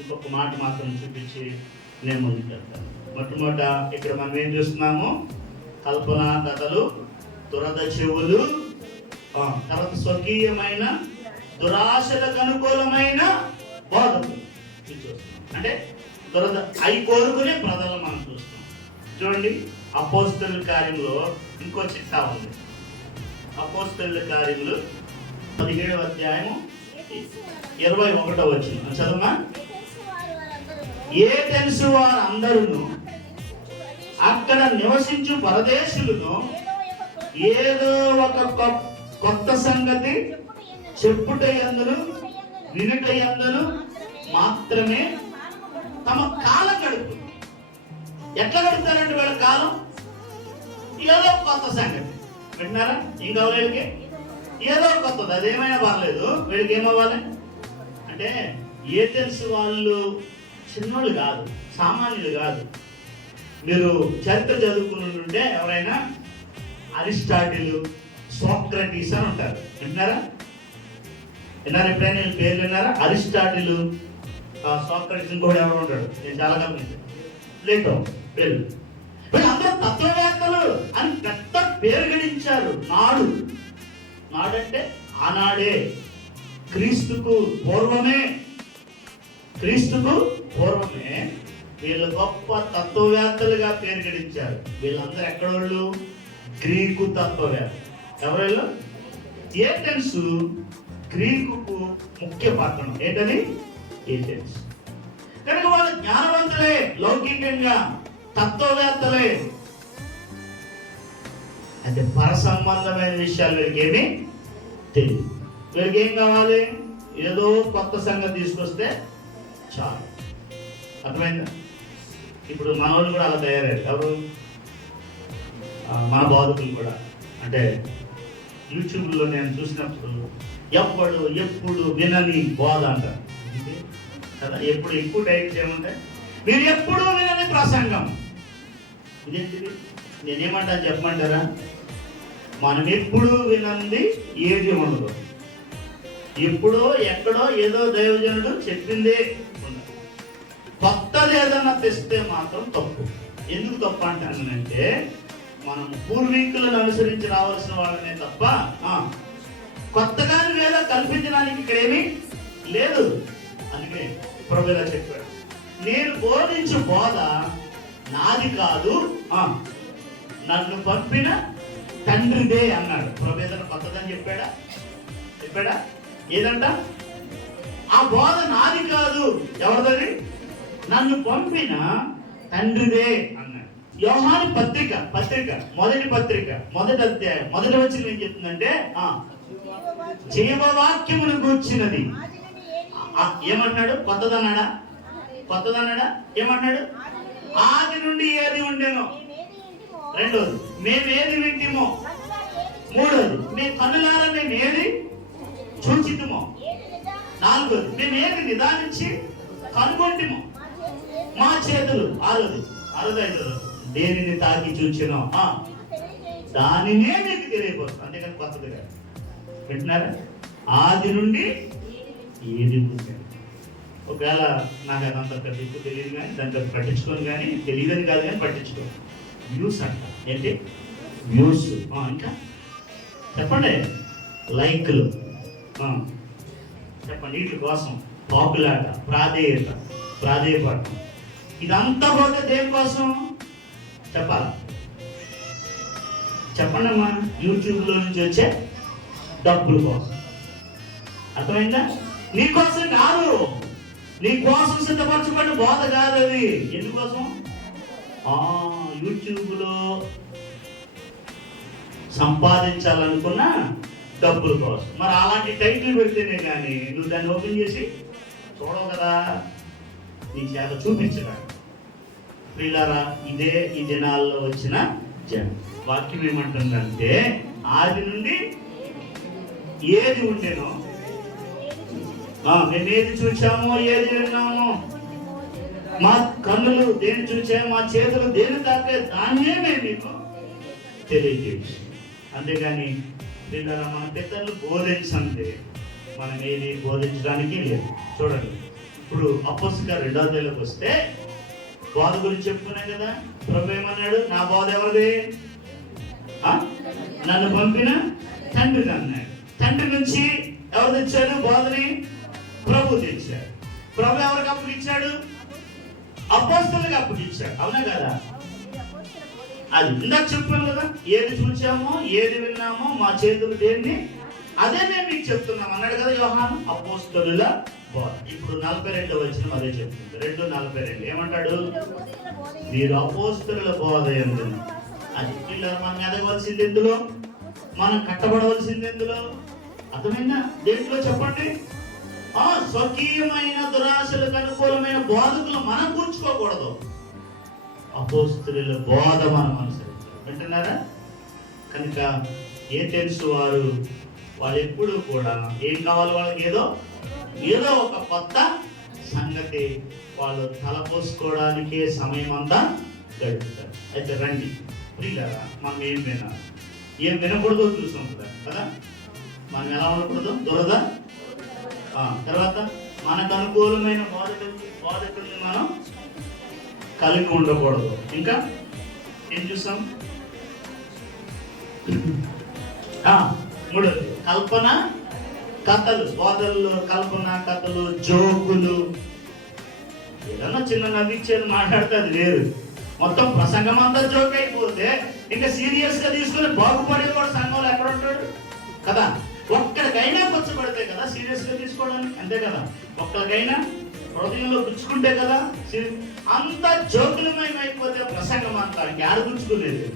ఇంకొక మాట మాత్రం చూపించి నేను ముందుకు వెళ్తాను. మొట్టమొదట ఇక్కడ మనం ఏం చూస్తున్నాము? కల్పనా కథలు, దురద చెవులు, తర్వాత స్వకీయమైన దురాశలకు అనుకూలమైన బోధలు చూస్తున్నాం. అంటే దురద అవి కోరుకునే ప్రజలు మనం చూస్తున్నాం. చూడండి, అపోస్తలుల కార్యంలో ఇంకో చిట్టా ఉంది. అపోస్తలుల కార్యములు 17వ అధ్యాయము 21వ వచనం చదువుమా. ఏథెన్సు వారు అందరూ అక్కడ నివసించు పరదేశులను ఏదో ఒక కొత్త సంగతి చెప్పుటయందును వినుటయందును మాత్రమే తమ కాలం గడుపు. ఎట్లా గడుపుతారంటే వీళ్ళ కాలం ఏదో కొత్త సంగతి వింటున్నారా? ఇంకా వీళ్ళకి ఏదో కొత్తది, అదేమైనా పర్లేదు. వీళ్ళకి ఏమవ్వాలి అంటే, ఏథెన్స్ వాళ్ళు చిన్నోళ్ళు కాదు, సామాన్యులు కాదు. మీరు చరిత్ర చదువుకుంటుంటే ఎవరైనా అరిస్టాటిల్, సోక్రటీస్ అని ఉంటారు. విన్నారా? ఎప్పుడైనా వీళ్ళ పేర్లు విన్నారా? అరిస్టాటిల్, సోక్రటీస్, కూడా ఎవరు ఉంటాడు, నేను చాలా గమనించాను. లేటో వీళ్ళందరూ తత్వవేత్తలు అని పెద్ద పేరు గడించారు. నాడంటే ఆనాడే, క్రీస్తుకు పూర్వమే వీళ్ళు గొప్ప తత్వవేత్తలుగా పేరు గడించారు. వీళ్ళందరూ ఎక్కడోళ్ళు? గ్రీకు తత్వవేత్త. ఎవరు? ఏథెన్స్ గ్రీకుకు ముఖ్య పట్టణం. ఏంటది? ఏథెన్స్. కనుక వాళ్ళు జ్ఞానవంతులే, లౌకికంగా తత్వవేత్తలే. అంటే పర సంబంధమైన విషయాలు వీళ్ళకి ఏమీ తెలియదు. వీళ్ళకి ఏం కావాలి? ఏదో కొత్త సంగతి తీసుకొస్తే చాలు. అర్థమైందా? ఇప్పుడు మన వాళ్ళు కూడా అలా తయారయ్యారు. ఎవరు? మన బోధకులు కూడా. అంటే యూట్యూబ్లో నేను చూసినప్పుడు ఎప్పుడు వినని బోధ అంటారు కదా. ఎప్పుడు ఎక్కువ టైప్స్ ఏముంటాయి? మీరు ఎప్పుడూ వినని ప్రసంగం. ఇదేంటిది? నేనేమంటాను చెప్పమంటారా? మనం ఎప్పుడూ వినంది ఏది ఉండదు. ఎప్పుడో ఎక్కడో ఏదో దైవజనుడు చెప్పిందే ఉండదు. కొత్తది ఏదైనా తెస్తే మాత్రం తప్పు. ఎందుకు తప్పు అంటానంటే, మనం పూర్వీకులను అనుసరించి రావాల్సిన వాళ్ళనే తప్ప కొత్తగా వేదో కల్పించడానికి ఇక్కడేమీ లేదు. అందుకే ప్రభువు ఇలా చెప్పాడు, నేను బోధించు బోధ నాది కాదు, నన్ను పంపిన తండ్రిదే అన్నాడు. ప్రభు ఏదైనా కొత్తదని చెప్పాడా? ఏదంట? ఆ బోధ నాది కాదు, ఎవరిది? నన్ను పంపిన తండ్రిదే అన్నాడు. యోహాను పత్రిక మొదటి పత్రిక మొదటి అధ్యాయం మొదటి వచనం ఏం చెప్తుందంటే, జీవవాక్యమును గూర్చినది. ఏమన్నాడు? కొత్తదన్నాడా? ఏమన్నాడు? ఆది నుండి ఏది ఉండేనో. రెండోది, మేమేది వింటిమో. మూడోది, మీ కన్నులారా మేమేది చూచితుమో. నాలుగోది, మేమేది నిదానించి కనుగొంటిమో. మా చేతులు. ఆరోది ఐదోది, దేనిని తాకి చూచినో దానినే మీకు తెలియపోతుంది. అంతేకాని కొత్తది కాదు. వింటున్నారా? ఆది నుండి ఏది ఉంటుంది. ఒకవేళ నాకు అదంత పెద్ద ఎక్కువ తెలియదు కానీ దాంట్లో పట్టించుకోను, కానీ తెలియదని కాదు కానీ పట్టించుకో. వ్యూస్ అంట. ఏంటి వ్యూస్? ఇంకా చెప్పండి. లైక్లు చెప్పండి. వీటి కోసం పాపులాట, ప్రాధేయపడటం, ఇదంతా పోతే దేనికోసం చెప్పాలా? చెప్పండి అమ్మా. యూట్యూబ్లో నుంచి వచ్చే డబ్బుల కోసం. అర్థమైందా? నీకోసం కాదు, నీకోసం సిద్ధపరచబడిన బోధ కాదు అది. ఎందుకోసం? యూట్యూబ్లో సంపాదించాలనుకున్న డబ్బుల కోసం. మరి అలాంటి టైటిల్ పెడితేనే కానీ నువ్వు దాన్ని ఓపెన్ చేసి చూడవు కదా. నీ చేత చూపించడానికి. ప్రియులారా, ఇదే ఈ దినాల్లో వచ్చిన వాక్యం ఏమంటుందంటే, ఆది నుండి ఏది ఉండేనో, మేము ఏది చూసామో, ఏది విన్నామో, మా కన్నులు దేని చూసామో, మా చేతులు దేని తాకే, దాన్నే మేము మీకు తెలియజేసి. అంతేగాని ప్రియులారా, మన పెద్దలు బోధించండి, మనం ఏది బోధించడానికి లేదు. చూడండి, ఇప్పుడు అపోస్తలుల 2వ అధ్యాయంలోకి వస్తే బోధ గురించి చెప్పుకున్నాం కదా. ప్రభు ఏమన్నాడు? నా బోధ ఎవరిది? నన్ను పంపిన తండ్రి అన్నాడు. తండ్రి నుంచి ఎవరు తెచ్చాడు బోధని? ప్రభు తెచ్చాడు. ప్రభు ఎవరికి అప్పగిచ్చాడు? అపోస్తలులకు అప్పగిచ్చాడు. అవునా కదా? అది ఇందాక చెప్పాను కదా, ఏది చూసామో, ఏది విన్నామో, మా చేతులు దేన్ని, అదే మేము మీకు చెప్తున్నాం అన్నాడు కదా యోహాను. అపోస్తలుల బోధ. ఇప్పుడు 42వ వచనం అదే చెప్తుంది. 2:42 ఏమంటాడు? మీరు అపోస్తలుల బోధ యందు. అది పిల్లలు మనం ఎదగవలసింది ఎందులో? మనం కట్టబడవలసింది ఎందులో? అర్థమైందా? దేంట్లో చెప్పండి? స్వకీయమైన దురాశలకు అనుకూలమైన బోధకులు మనం కూర్చుకోకూడదు. అపోస్తలుల బోధ మనం అనుసరించాలి. వింటున్నారా? కనుక ఏథెన్సు వాళ్ళు ఎప్పుడు కూడా ఏం కావాలి వాళ్ళకి? ఏదో ఒక కొత్త సంగతి వాళ్ళు తలపోసుకోవడానికే సమయం అంతా గడుపుతారు. అయితే రండి ప్రియులారా, మనం ఏం వినాలి, ఏం వినకూడదో చూసాం కదా. మనం ఎలా ఉండకూడదు? దురద. తర్వాత మనకు అనుకూలమైన బోధకుల్ని మనం కలిగి ఉండకూడదు. ఇంకా ఏం చూసాం? మూడోది, కల్పన కథలు. బోధల్లో కల్పన కథలు, జోకులు. ఏదన్నా చిన్న నవ్విచ్చేది మాట్లాడితే అది వేరు. మొత్తం ప్రసంగం అంతా జోక్ అయిపోతే ఇంకా సీరియస్ గా తీసుకుని బాగుపడేది కూడా సంఘంలో ఎక్కడ ఉంటాడు కదా. ఒక్కడికైనా పుచ్చబడితే కదా సీరియస్ గా తీసుకోవడానికి. అంతే కదా, ఒక్కడికైనా హృదయంలో గుచ్చుకుంటే కదా. అంత జోకులమయమైపోతే ప్రసంగం అంతా యాడ గుచ్చుకునేది,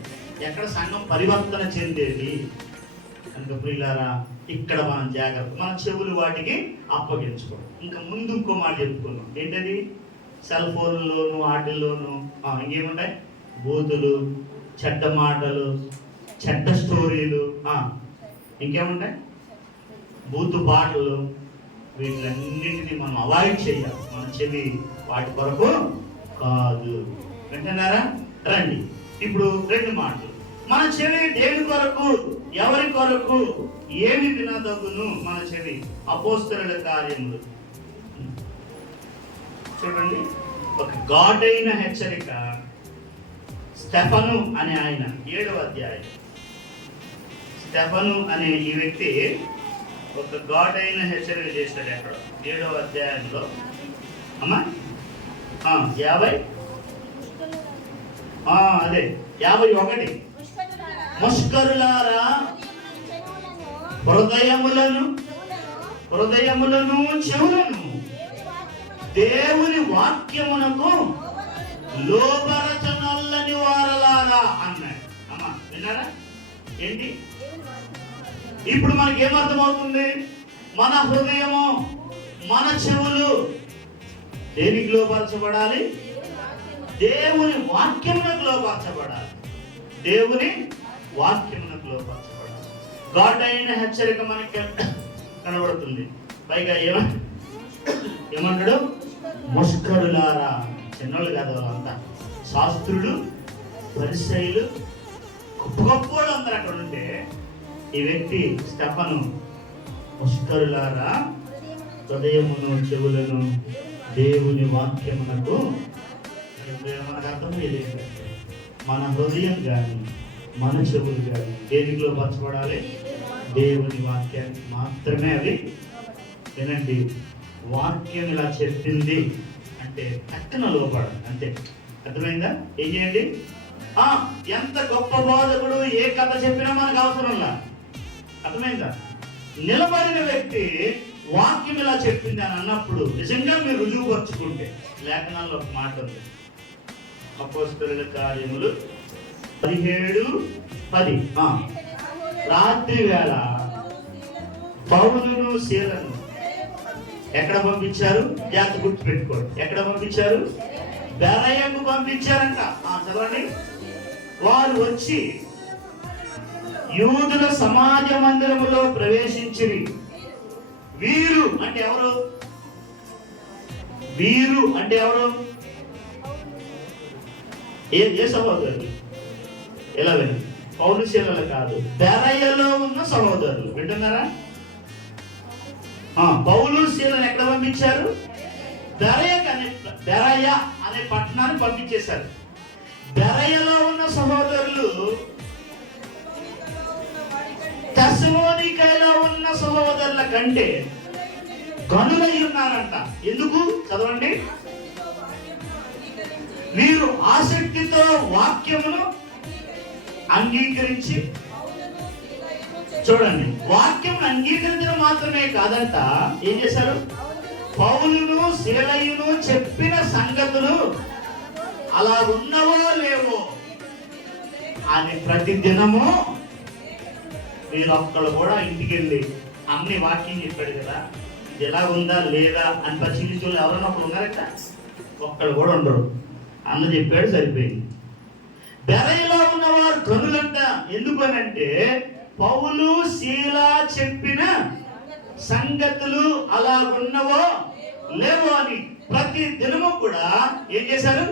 ఎక్కడ సంఘం పరివర్తన చెందేది. కనుక ప్రియులారా, ఇక్కడ మనం జాగ్రత్త, మన చెవులు వాటికి అప్పగించుకోవడం. ఇంకా ముందు ఇంకో మాట చెప్పుకున్నాం. ఏంటది? సెల్ ఫోన్లోను వాటిల్లోనూ ఇంకేముంటాయి? బూతులు, చెడ్డ మాటలు, చెడ్డ స్టోరీలు, ఇంకేముంటాయి? బూతు పాటలు. వీటిలన్నింటినీ మనం అవాయిడ్ చేయాలి. మన చెవి వాటి కొరకు కాదు. వింటున్నారా? రండి ఇప్పుడు రెండు మాటలు. మన చెవి దేని కొరకు, ఎవరి కొరకు, ఏమి వినదగును మన చెవి? అపోస్తలుల కార్యములు చూడండి. ఒక ఘాటైన హెచ్చరిక. స్టెఫను అనే ఆయన 7వ అధ్యాయం. స్టెఫను అనే ఈ వ్యక్తి ఒక ఘాటైన హెచ్చరిక చేశాడు. అక్కడ 7వ అధ్యాయంలో అమ్మా 51 ముష్కరులారా, హృదయములను చెవులను దేవుని వాక్యమునకు లోబరచనల్లని వారలారా అన్నాడు. అమ్మా విన్నారా? ఏంటి ఇప్పుడు మనకి ఏమర్థమవుతుంది? మన హృదయము, మన చెవులు దేనికి లోపరచబడాలి? దేవుని వాక్యమునకు లోపరచబడాలి. దేవుని వాక్యమునకు లోపరచబడాలి. గాడ్ అయిన హెచ్చరిక మనకి కనబడుతుంది. పైగా ఏమంటాడు? ముష్కరులారా. చిన్నోళ్ళు కాదు వాళ్ళంతా, శాస్త్రులు, పరిసయ్యులు, గొప్ప గొప్ప వాళ్ళు అందరూ అక్కడ ఉంటే ఈ వ్యక్తి స్టెఫను ముష్కరులారా, హృదయమును చెవులను దేవుని వాక్యమునకు. మనకు అర్థమయ్యేది ఏంటంటే మన హృదయం కానీ మన చెవులు కానీ దేనికి లోపరచబడాలి? దేవుని వాక్యానికి మాత్రమే అవి వినండి. వాక్యం ఇలా చెప్పింది అంటే పక్కన లోపడాలి అంతే. అర్థమైందా? ఏం చేయండి? ఎంత గొప్ప బోధకుడు ఏ కథ చెప్పినా మనకు అవసరంలా. అర్థమైందా? నిలబడిన వ్యక్తి వాక్యం ఇలా చెప్పింది అని అన్నప్పుడు నిజంగా మీరు రుజువుపరుచుకుంటే, లేఖనాల్లో ఒక మాట ఉంది. అపోస్తలుల కార్యములు 17:10. రాత్రి వేళ పౌలును సీలను ఎక్కడ పంపించారు? జాగ్రత్త గుర్తు పెట్టుకోండి. ఎక్కడ పంపించారు? బెరయకు పంపించారంట. చదవండి. వారు వచ్చి యూదుల సమాజ మందిరములో ప్రవేశించిరి. వీరు అంటే ఎవరు? వీరు అంటే ఎవరు? ఏ సహోదరులు? ఎలా వినండి, పౌలు శీలలు కాదు, బెరయలో ఉన్న సహోదరులు. వింటున్నారా? పౌలు శీలను ఎక్కడ పంపించారు? బెరయ అనే పట్టణాన్ని పంపించేశారు. బెరయలో ఉన్న సహోదరులు తెస్సలోనికైలో ఉన్న సహోదరుల కంటే గనులై ఉన్నారంట. ఎందుకు? చదవండి. వీరు ఆసక్తితో వాక్యమును అంగీకరించి, చూడండి, వాక్యం అంగీకరించడం మాత్రమే కాదంట, ఏం చేశారు? పౌలును శీలయును చెప్పిన సంగతులు అలా ఉన్నవో లేవో అని ప్రతి దినము మీరు ఒక్కళ్ళు కూడా ఇంటికి వెళ్ళి అన్ని వాక్యం చెప్పాడు కదా, ఇది ఎలా ఉందా లేదా అని పరిశీలించు ఎవరైనా ఒకళ్ళు ఉన్నారట? ఒక్కళ్ళు కూడా ఉండరు. అన్న చెప్పాడు, సరిపోయింది. బెరయలో ఉన్నవారు కనులంట. ఎందుకనంటే పౌలు శీల చెప్పిన సంగతులు అలా ఉన్నవో లేవో అని ప్రతి దినము కూడా ఏం చేశారు?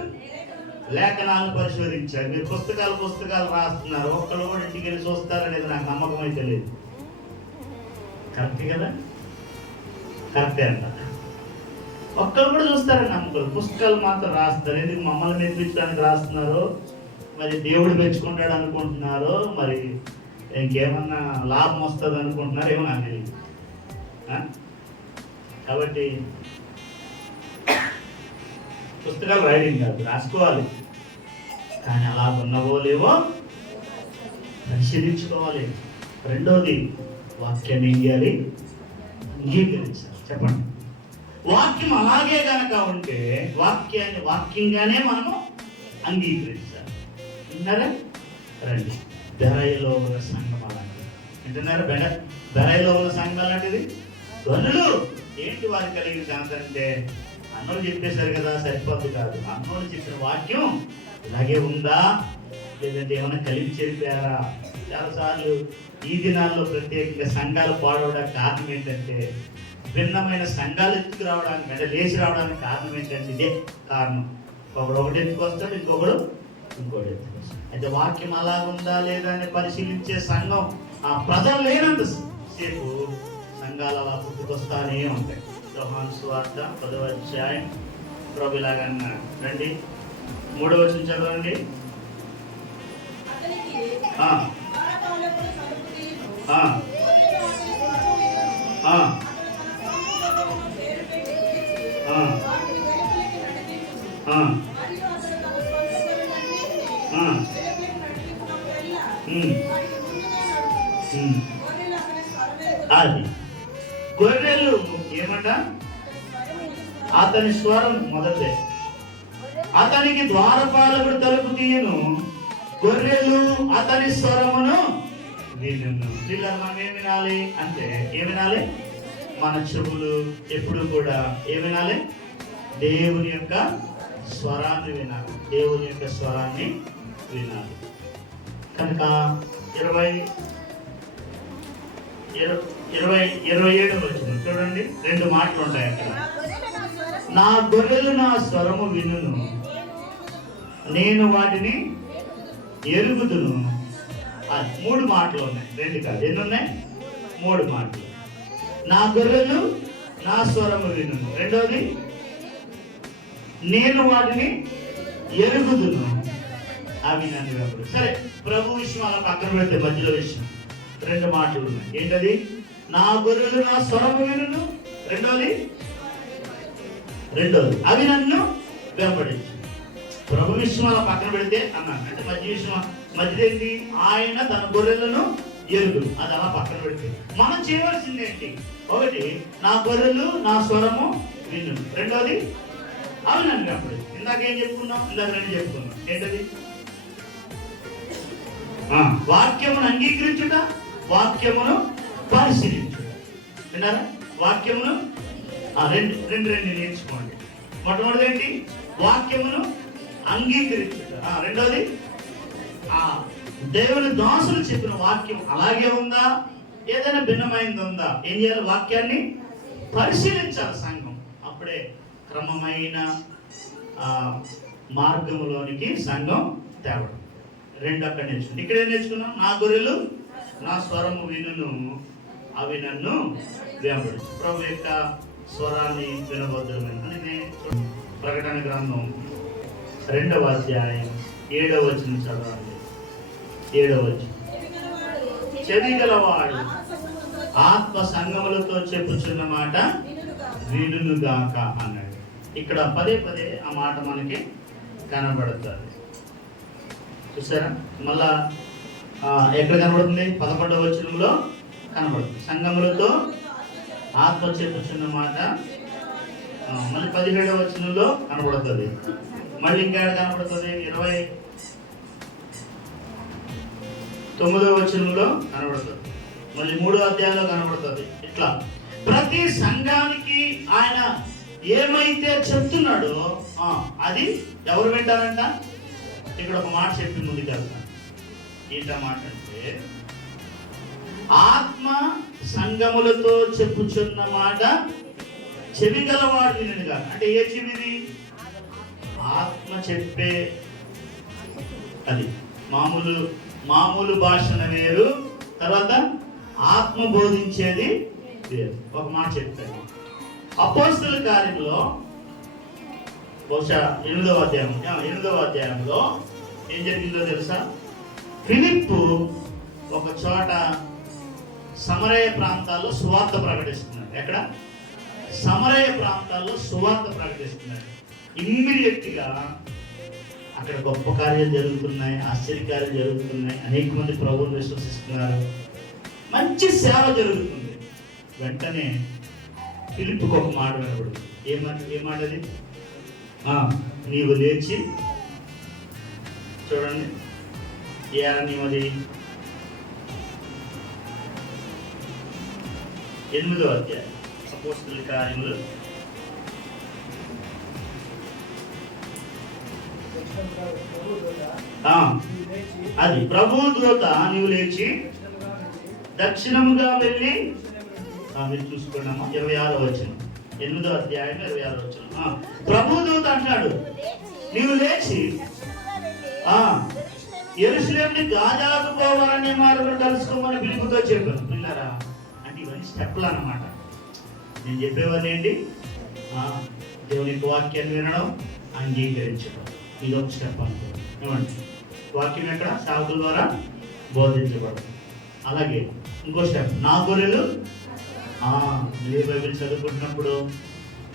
లేఖనాలు పరిశోధించారు. మీరు పుస్తకాలు రాస్తున్నారు, ఒక్కళ్ళు కూడా ఇంటికి వెళ్ళి చూస్తారనేది నాకు నమ్మకం అయితే లేదు. కరెక్టే కదా? కరెక్టే అంట. ఒక్కరు కూడా చూస్తారని నమ్మకం. పుస్తకాలు మాత్రం రాస్తారు. ఎందుకు? మమ్మల్ని మెచ్చించడానికి రాస్తున్నారు, మరి దేవుడు మెచ్చుకుంటాడు అనుకుంటున్నారు, మరి ఇంకేమన్నా లాభం వస్తుంది అనుకుంటున్నారు, ఏమో నాకు తెలియదు. కాబట్టి పుస్తకాలు రాయడం కాదు, రాసుకోవాలి. కానీ అలా ఉన్నవో లేవో పరిశీలించుకోవాలి. రెండోది, వాక్యాన్ని ఏం చేయాలి? అంగీకరించాలి. చెప్పండి. వాక్యం అలాగే కనుక ఉంటే వాక్యాన్ని వాక్యంగానే మనము అంగీకరించాలి. విన్నారా? రండి. బెరయలో ఉన్న సంఘం అలాంటిది. వింటున్నారా? బెరయలో ఉన్న సంఘం అలాంటిది. ధ్వనులు ఏంటి వారికి కలిగిన ఛాన్స్ అంటే, అన్నోళ్ళు చెప్పేశారు కదా, సరిపోద్ది కాదు. అన్నోళ్ళు చెప్పిన వాక్యం ఇలాగే ఉందా, లేదంటే ఏమైనా కలిపి చెప్పారా? చాలాసార్లు ఈ దినాల్లో ప్రత్యేకంగా సంఘాలు పాడవడానికి కారణం ఏంటంటే, భిన్నమైన సంఘాలు ఎత్తుకు రావడానికి అంటే లేచి రావడానికి కారణం ఏంటంటే ఇదే కారణం. ఒకడు ఒకటి ఎత్తుకొస్తాడు, ఇంకొకడు ఇంకోటి ఎత్తుకొస్తాడు. అయితే వాక్యం అలా ఉందా లేదా అని పరిశీలించే సంఘం ఆ ప్రజలు లేనంత సేపు సంఘాలు అలా పుట్టుకొస్తానే ఉంటాయి. యోహాను సువార్త 10వ అధ్యాయం ప్రభు ఇలాగన్నా రండి 3వ వచనం చదవండి. అది గొర్రెలు ఏమంట, అతని స్వరం మొదటే, అతనికి ద్వారపాలకుడు తలుపు తీయను, గొర్రెలు అతని స్వరమును వినును. పిల్లలు మనం ఏమి వినాలి అంటే, ఏమి వినాలి? మన చెవులు ఎప్పుడు కూడా ఏమి వినాలి? దేవుని యొక్క స్వరాన్ని వినాలి. దేవుని యొక్క స్వరాన్ని వినాలి. కనుక 27వ వచనం చూడండి, 2 మాటలు ఉంటాయి అక్కడ. నా గొర్రెలు నా స్వరము వినును, నేను వాటిని ఎరుగుదును. 3 మాటలు ఉన్నాయి, 2 కాదు. ఎన్ని ఉన్నాయి? 3 మాటలు. నా గొర్రెలు నా స్వరము వినును, రెండోది నేను వాటిని ఎరుగుదును, అవి నన్ను వెంబడు. సరే, ప్రభు విషయం అలా పక్కన పెడితే మధ్యలో విషయం 2 మాటలు ఉన్నాయి. ఏంటది? నా గొర్రెలు నా స్వరము వినును, రెండోది అవి నన్ను వెంబడించు. ప్రభు విషయం అలా పక్కన పెడితే అన్నాను అంటే మధ్య విషయం, మధ్యదేంటి? ఆయన తన గొర్రెలను ఎరుగును, అది అలా పక్కన పెడితే మనం చేయవలసింది ఏంటి? ఒకటి, నా గొర్రెలు నా స్వరము విను, రెండోది అవి నన్ను వెంబడించు. ఇందాక ఏం చెప్పుకున్నాం? ఇందాక 2 చెప్పుకున్నాం. ఏంటది? వాక్యమును అంగీకరించుట, వాక్యమును పరిశీలించుట. విన్నారా? వాక్యమును రెండు నేర్చుకోండి. మొట్టమొదటి ఏంటి? వాక్యమును అంగీకరించుట. రెండోది దేవుని దాసులు చెప్పిన వాక్యం అలాగే ఉందా, ఏదైనా భిన్నమైనది ఉందా? ఏం చేయాలి? వాక్యాన్ని పరిశీలించాలి సంఘం. అప్పుడే క్రమమైన మార్గంలోనికి సంఘం తేవడం. 2 అక్కడ నేర్చుకున్నాం. ఇక్కడే నేర్చుకున్నాం. నా గొర్రెలు నా స్వరము వినును, అవి నన్ను వెంబడించు. ప్రభు యొక్క స్వరాన్ని వినబోతున్న ప్రకటన గ్రంథం 2వ అధ్యాయం 7వ వచనం చదవాలి. 7వ వచనం, చెవి గలవాడు ఆత్మ సంగములతో చెప్పుచున్న మాట వినుగాక అన్నాడు. ఇక్కడ పదే ఆ మాట మనకి కనబడుతుంది. చూసారా? మళ్ళా ఎక్కడ కనబడుతుంది? 11వ వచనంలో కనబడుతుంది. సంగములతో ఆత్మ చెప్పుచున్న మాట. మళ్ళీ 17వ వచనంలో కనబడుతుంది. మళ్ళీ ఇంకేడ కనబడుతుంది? 29వ వచనంలో కనబడుతుంది. మళ్ళీ 3వ అధ్యాయంలో కనబడుతుంది. ఇట్లా ప్రతి సంఘానికి ఆయన ఏమైతే చెప్తున్నాడో అది ఎవరు వింటారంట? ఇక్కడ ఒక మాట చెప్పి ముందుకు వెళ్తాను. ఏంట మాట అంటే, ఆత్మ సంగములతో చెప్పుచున్న మాట చెవి గలవాడు వినుగా. అంటే ఏ చెవిది? ఆత్మ చెప్పే, అది మామూలు భాషణ వేరు, తర్వాత ఆత్మ బోధించేది వేరు. ఒక మాట చెప్తాను. అపోస్తలుల కార్యంలో బహుశా 8వ అధ్యాయంలో ఏం జరిగిందో తెలుసా? ఫిలిప్పు ఒక చోట సమరయ ప్రాంతాల్లో సువార్త ప్రకటిస్తున్నాడు. ఎక్కడ? సమరయ ప్రాంతాల్లో సువార్త ప్రకటిస్తున్నాడు. ఇమ్మీడియట్గా అక్కడ గొప్ప కార్యాలు జరుగుతున్నాయి, ఆశ్చర్యకార్యాలు జరుగుతున్నాయి, అనేక మంది ప్రభువుని విశ్వసిస్తున్నారు, మంచి సేవ జరుగుతుంది. వెంటనే ఫిలిప్పుకు ఒక మాట వినబడుతుంది. ఏ మాట అది? నీవు లేచి, చూడండి నీవది 8వ అధ్యాయం అపోస్తలుల కార్యములు. అది ప్రభు దూత నీవు లేచి దక్షిణముగా వెళ్ళి, మీరు చూసుకున్నామా? 26వ వచనం, 8వ అధ్యాయం 26వ వచనం. ప్రభు దూత అంటాడు, నీవు లేచి యెరూషలేముని గాజాకు పోవాలనే మార్గం కలుసుకోమని పిలుపుతో చెప్పాను. పిల్లరా అంటే ఇవన్నీ స్టెప్లు అన్నమాట. నేను చెప్పేవాళ్ళు ఏంటి? దేవుని వాక్యాన్ని వినడం, అంగీకరించడం, ఇది ఒక స్టెప్ అనుకో. ఏమండి? వాక్యం ఎక్కడ? సేవకుల ద్వారా బోధించబడదు. అలాగే ఇంకో స్టెప్, నా గొర్రెలు ఏ బైబిల్ చదువుకుంటున్నప్పుడు,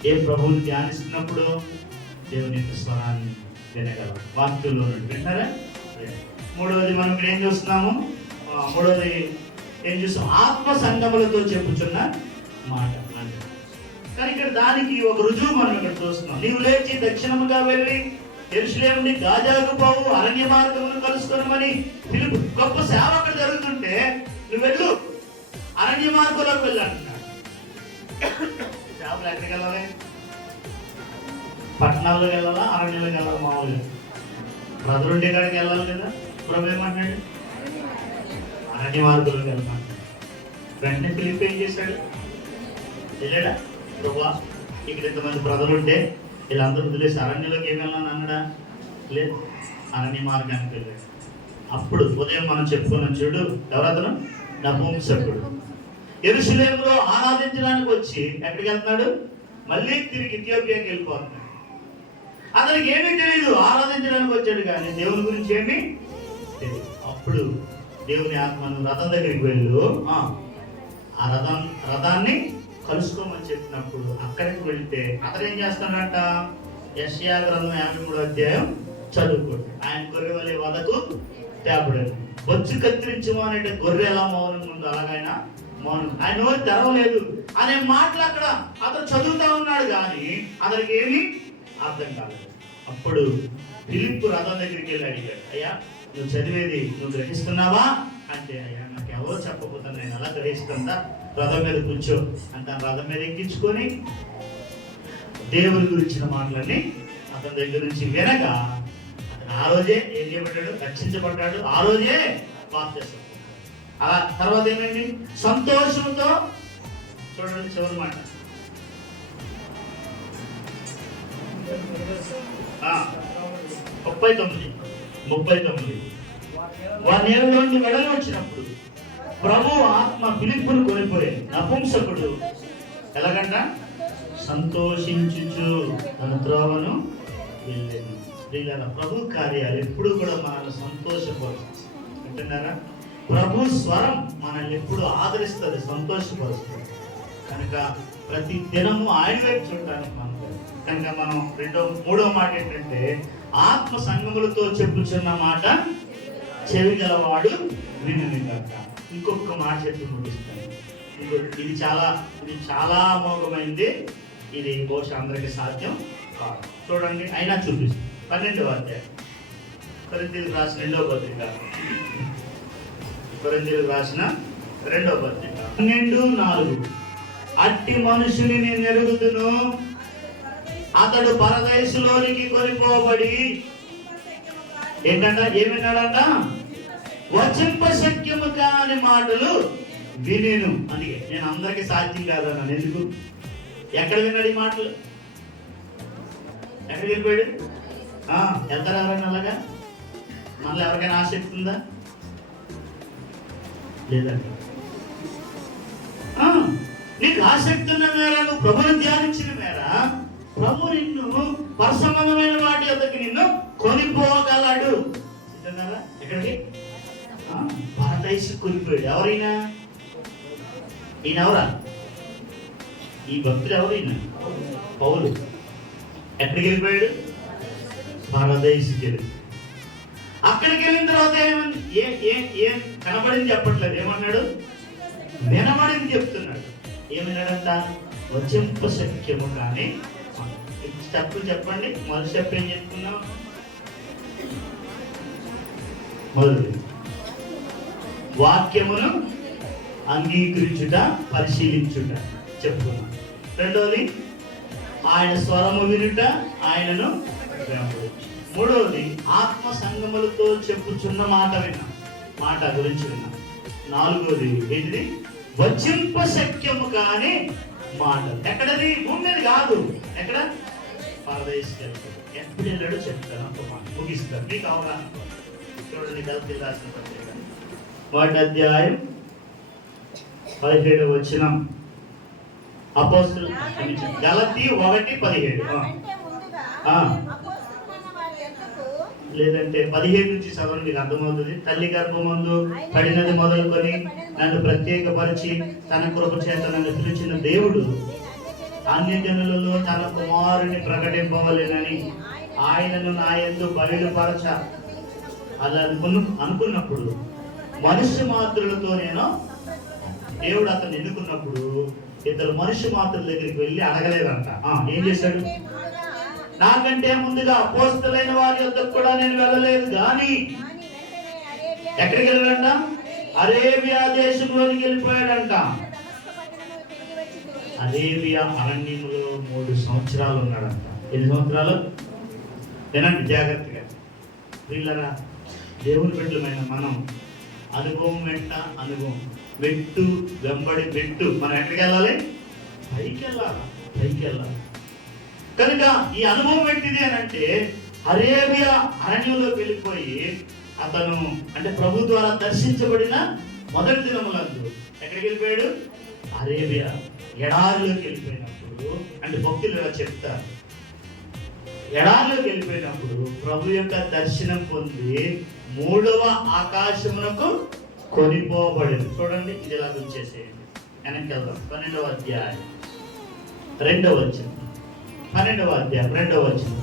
ఏ ప్రభువుని ధ్యానిస్తున్నప్పుడు దేవుని యొక్క స్వరాన్ని వినగలం, వాక్యంలో వింటారా? మూడవది మనం ఇక్కడ ఏం చూస్తున్నాము? మూడవది ఏం చూస్తాం? ఆత్మ సంగములతో చెప్పుచున్న మాట అంటే. కానీ ఇక్కడ దానికి ఒక రుజువు మనం ఇక్కడ చూస్తున్నాం. నీవు లేచి దక్షిణముగా వెళ్ళి యెరూషలేముని గాజాకు పోవు, అరణ్య మార్గమును కలుసుకోమని పిలుపు. గొప్ప సేవ అక్కడ జరుగుతుంటే నువ్వు వెళ్ళు, అరణ్య మార్గంలోకి వెళ్ళి అంటున్నాడు. సేవలు ఎక్కడికి వెళ్ళాలి? పట్టణాల్లోకి వెళ్ళాలా, అరణ్యంలోకి వెళ్ళాలి? మామూలుగా ప్రజలుండే కాడికి వెళ్ళాలి కదా. ప్రభు ఏమంటున్నాడు? అరణ్య మార్గంలోకి వెళ్తాను. వెంటనే ఫిలిప్ ఏం చేశాడు? వెళ్ళాడా? ప్రభా ఇక్కడ ఇంతమంది ప్రజలుంటే వీళ్ళందరూ వదిలేసి అరణ్యంలోకి ఏమి వెళ్ళాలని అన్నాడా? లేదు, అరణ్య మార్గానికి వెళ్ళాడు. అప్పుడు ఉదయం మనం చెప్పుకున్నాం చూడు, ఎవరతను? నపుంసకుడు. యెరూషలేములో ఆరాధించడానికి వచ్చి ఎక్కడికి వెళ్తున్నాడు? మళ్ళీ తిరిగి ఇథియోపియాకి వెళ్ళిపోతున్నాడు. అతనికి ఏమీ తెలియదు, ఆరాధించడానికి వచ్చాడు కానీ దేవుని గురించి ఏమీ తెలియదు. అప్పుడు దేవుని ఆత్మను రథం దగ్గరికి వెళ్ళు, ఆ రథాన్ని కలుసుకోమని చెప్పినప్పుడు అక్కడికి వెళ్తే అతను ఏం చేస్తాడంట? యెషయా గ్రంథం 53వ అధ్యాయం చదువుకోండి. ఆయన గొర్రె వలె వదకు తేపడని, బొచ్చు కత్తిరించము అంటే గొర్రె ఎలా మౌనంగా ఉందో అలాగైనా మౌనం. ఆయన నోరు తెరవలేదు అనే మాటలు అక్కడ అతను చదువుతా ఉన్నాడు కానీ అతనికి ఏమీ అర్థం కాలేదు. అప్పుడు ఫిలిప్పు రథం దగ్గరికి వెళ్ళి అడిగాడు, అయ్యా నువ్వు చదివేది నువ్వు గ్రహిస్తున్నావా అంటే, అయ్యా నాకు ఎవరో చెప్పబోతాను, నేను అలా గ్రహిస్తుందా, రథం మీద కూర్చో అంటే రథం మీద ఎక్కించుకొని దేవుని గురించిన మాటలన్నీ అతని దగ్గర నుంచి వినగా అతను ఆ రోజే ఏం చేయబడ్డాడు? రక్షించబడ్డాడు. ఆ రోజే బాప్తిసం. అలా తర్వాత ఏమైంది? సంతోషంతో చూడండి చివరి మాట, 39 వారి నేలలోని వెడలు వచ్చినప్పుడు ప్రభు ఆత్మ ఫిలిప్పును కొనిపోయాడు. నపుంసకుడు ఎలాగంట? సంతోషించుచు తన త్రోవను వెళ్ళాను. ప్రభు కార్యాలు ఎప్పుడు కూడా మనల్ని సంతోషపరుస్తుంది. వింటున్నారా? ప్రభు స్వరం మనల్ని ఎప్పుడు ఆదరిస్తుంది, సంతోషపరుస్తుంది. కనుక ప్రతి దినము ఆయన వైపు చూడడానికి మనం కనుక మనం మూడో మాట ఏంటంటే, ఆత్మ సంగములతో చెప్పుచున్న మాట చెవి గలవాడు వినుగాక. ఇంకొక మాట చెప్పి ముగిస్తాను. ఇది చాలా అమోఘమైంది. ఇది బహుశా అందరికీ సాధ్యం కాదు. చూడండి, అయినా చూపిస్తాను. 12వ అధ్యాయం కొరింథీయులకు రాసిన 2వ పత్రిక, కొరింథీయులకు రాసిన 2వ పత్రిక 12:4. అట్టి మనుషుని నేను ఎరుగుదును, అతడు పరదేశులోనికి కొనిపోబడి ఏంటంట? ఏమన్నాడంట? వచింప శక్యము కాని మాటలు వినేను. అందుకే నేను అందరికీ సాధ్యం కాదన్నాను. ఎందుకు? ఎక్కడ విన్నాడు ఈ మాటలు? ఎక్కడికి వెళ్ళిపోయాడు? వెళ్తారా ఎవరైనా అలాగా? మనలో ఎవరికైనా ఆసక్తి ఉందా? లేదండి. నీకు ఆసక్తి ఉన్న మేర, నువ్వు ప్రభుని ధ్యానించిన మేర ప్రభు నిన్ను పరసంబంధమైన వాటి వద్దకు నిన్ను కొనిపోగలడు. ఎక్కడికి? పరదేశు కొనిపోయాడు. ఎవరైనా? ఈయన ఎవరా? ఈ భక్తుడు ఎవరైనా? పౌలు. ఎక్కడికి వెళ్ళిపోయాడు? పరదేశుకి వెళ్ళి. అక్కడికి వెళ్ళిన తర్వాత ఏమని ఏం కనబడింది చెప్పట్లేదు. ఏమన్నాడు? వినబడింది చెప్తున్నాడు. ఏమన్నాడంట? వచింప శక్యము కానీ. స్టెప్పులు చెప్పండి. మొదటి స్టెప్ ఏం చెప్పుకున్నాం? మొదటి వాక్యమును అంగీకరించుట, పరిశీలించుట చెప్పుకున్నాం. రెండవది ఆయన స్వరము వినుట, ఆయనను వెంబడించుట. మూడవది ఆత్మ సంగములతో చెప్పుచున్న మాట విన్నాం, మాట గురించి విన్నాం. నాలుగవది ఏంటిది? వచింప శక్యము కానీ మాట. ఎక్కడది? భూమి మీద కాదు. ఎక్కడ? పరదేశికి వెళ్తాడు. ఎప్పుడు వెళ్ళాడో చెప్తాను, ఒక మాట ముగిస్తాను, మీకు అవగాహన. చూడండి, గలతీయులకు రాసిన పత్రిక 1వ అధ్యాయం 17వ వచనం. అపోస్తలులు గలతీ 1:17. లేదంటే 15 నుంచి చదవండి, మీకు అర్థమవుతుంది. తల్లి గర్భమందు పడినది మొదలుకొని నన్ను ప్రత్యేకపరిచి తన కృప చేత నన్ను పిలిచిన దేవుడు అన్య జనులలో తన కుమారుని ప్రకటింపవలెనని ఆయనను నా యందు బయలుపరచ అలా అనుకున్నప్పుడు మనుష్య మాత్రులతో నేను, దేవుడు అతను ఎన్నుకున్నప్పుడు ఇద్దరు మనుష్య మాత్రుల దగ్గరికి వెళ్ళి అడగలేదంట. ఏం చేశాడు? నాకంటే ముందుగా అపోస్తలైన వారి యొద్దకు కూడా నేను వెళ్ళలేదు కానీ ఎక్కడికి వెళ్ళాడంట? అరేబియా దేశంలోనికి వెళ్ళిపోయాడంట. అరేబియా అరణ్యంలో 3 సంవత్సరాలు ఉన్నాడంట. ఎన్ని సంవత్సరాలు? వినండి జాగ్రత్తగా ప్రియులారా. దేవుని బిడ్డలమైన మనం అనుభవం వెంట అనుభవం, మెట్టు వెంబడి మెట్టు, మనం ఎక్కడికి వెళ్ళాలి? పైకి వెళ్ళాలి, పైకి వెళ్ళాలి. కనుక ఈ అనుభవం ఏంటిది అని అంటే, అరేబియా అరణ్యంలోకి వెళ్ళిపోయి అతను అంటే ప్రభు ద్వారా దర్శించబడిన మొదటి దినములందు ఎక్కడికి వెళ్ళిపోయాడు? అరేబియా ఎడారిలోకి వెళ్ళిపోయినప్పుడు, అంటే భక్తులు ఇలా చెప్తారు, ఎడారిలోకి వెళ్ళిపోయినప్పుడు ప్రభు యొక్క దర్శనం పొంది 3వ ఆకాశమునకు కొనిపోబడింది. చూడండి, ఇది ఇలా వచ్చేసేయండి. వెనక్కి వెళ్దాం. 12వ అధ్యాయం 2వ వచనం. 12వ అధ్యాయం 2వ వచనం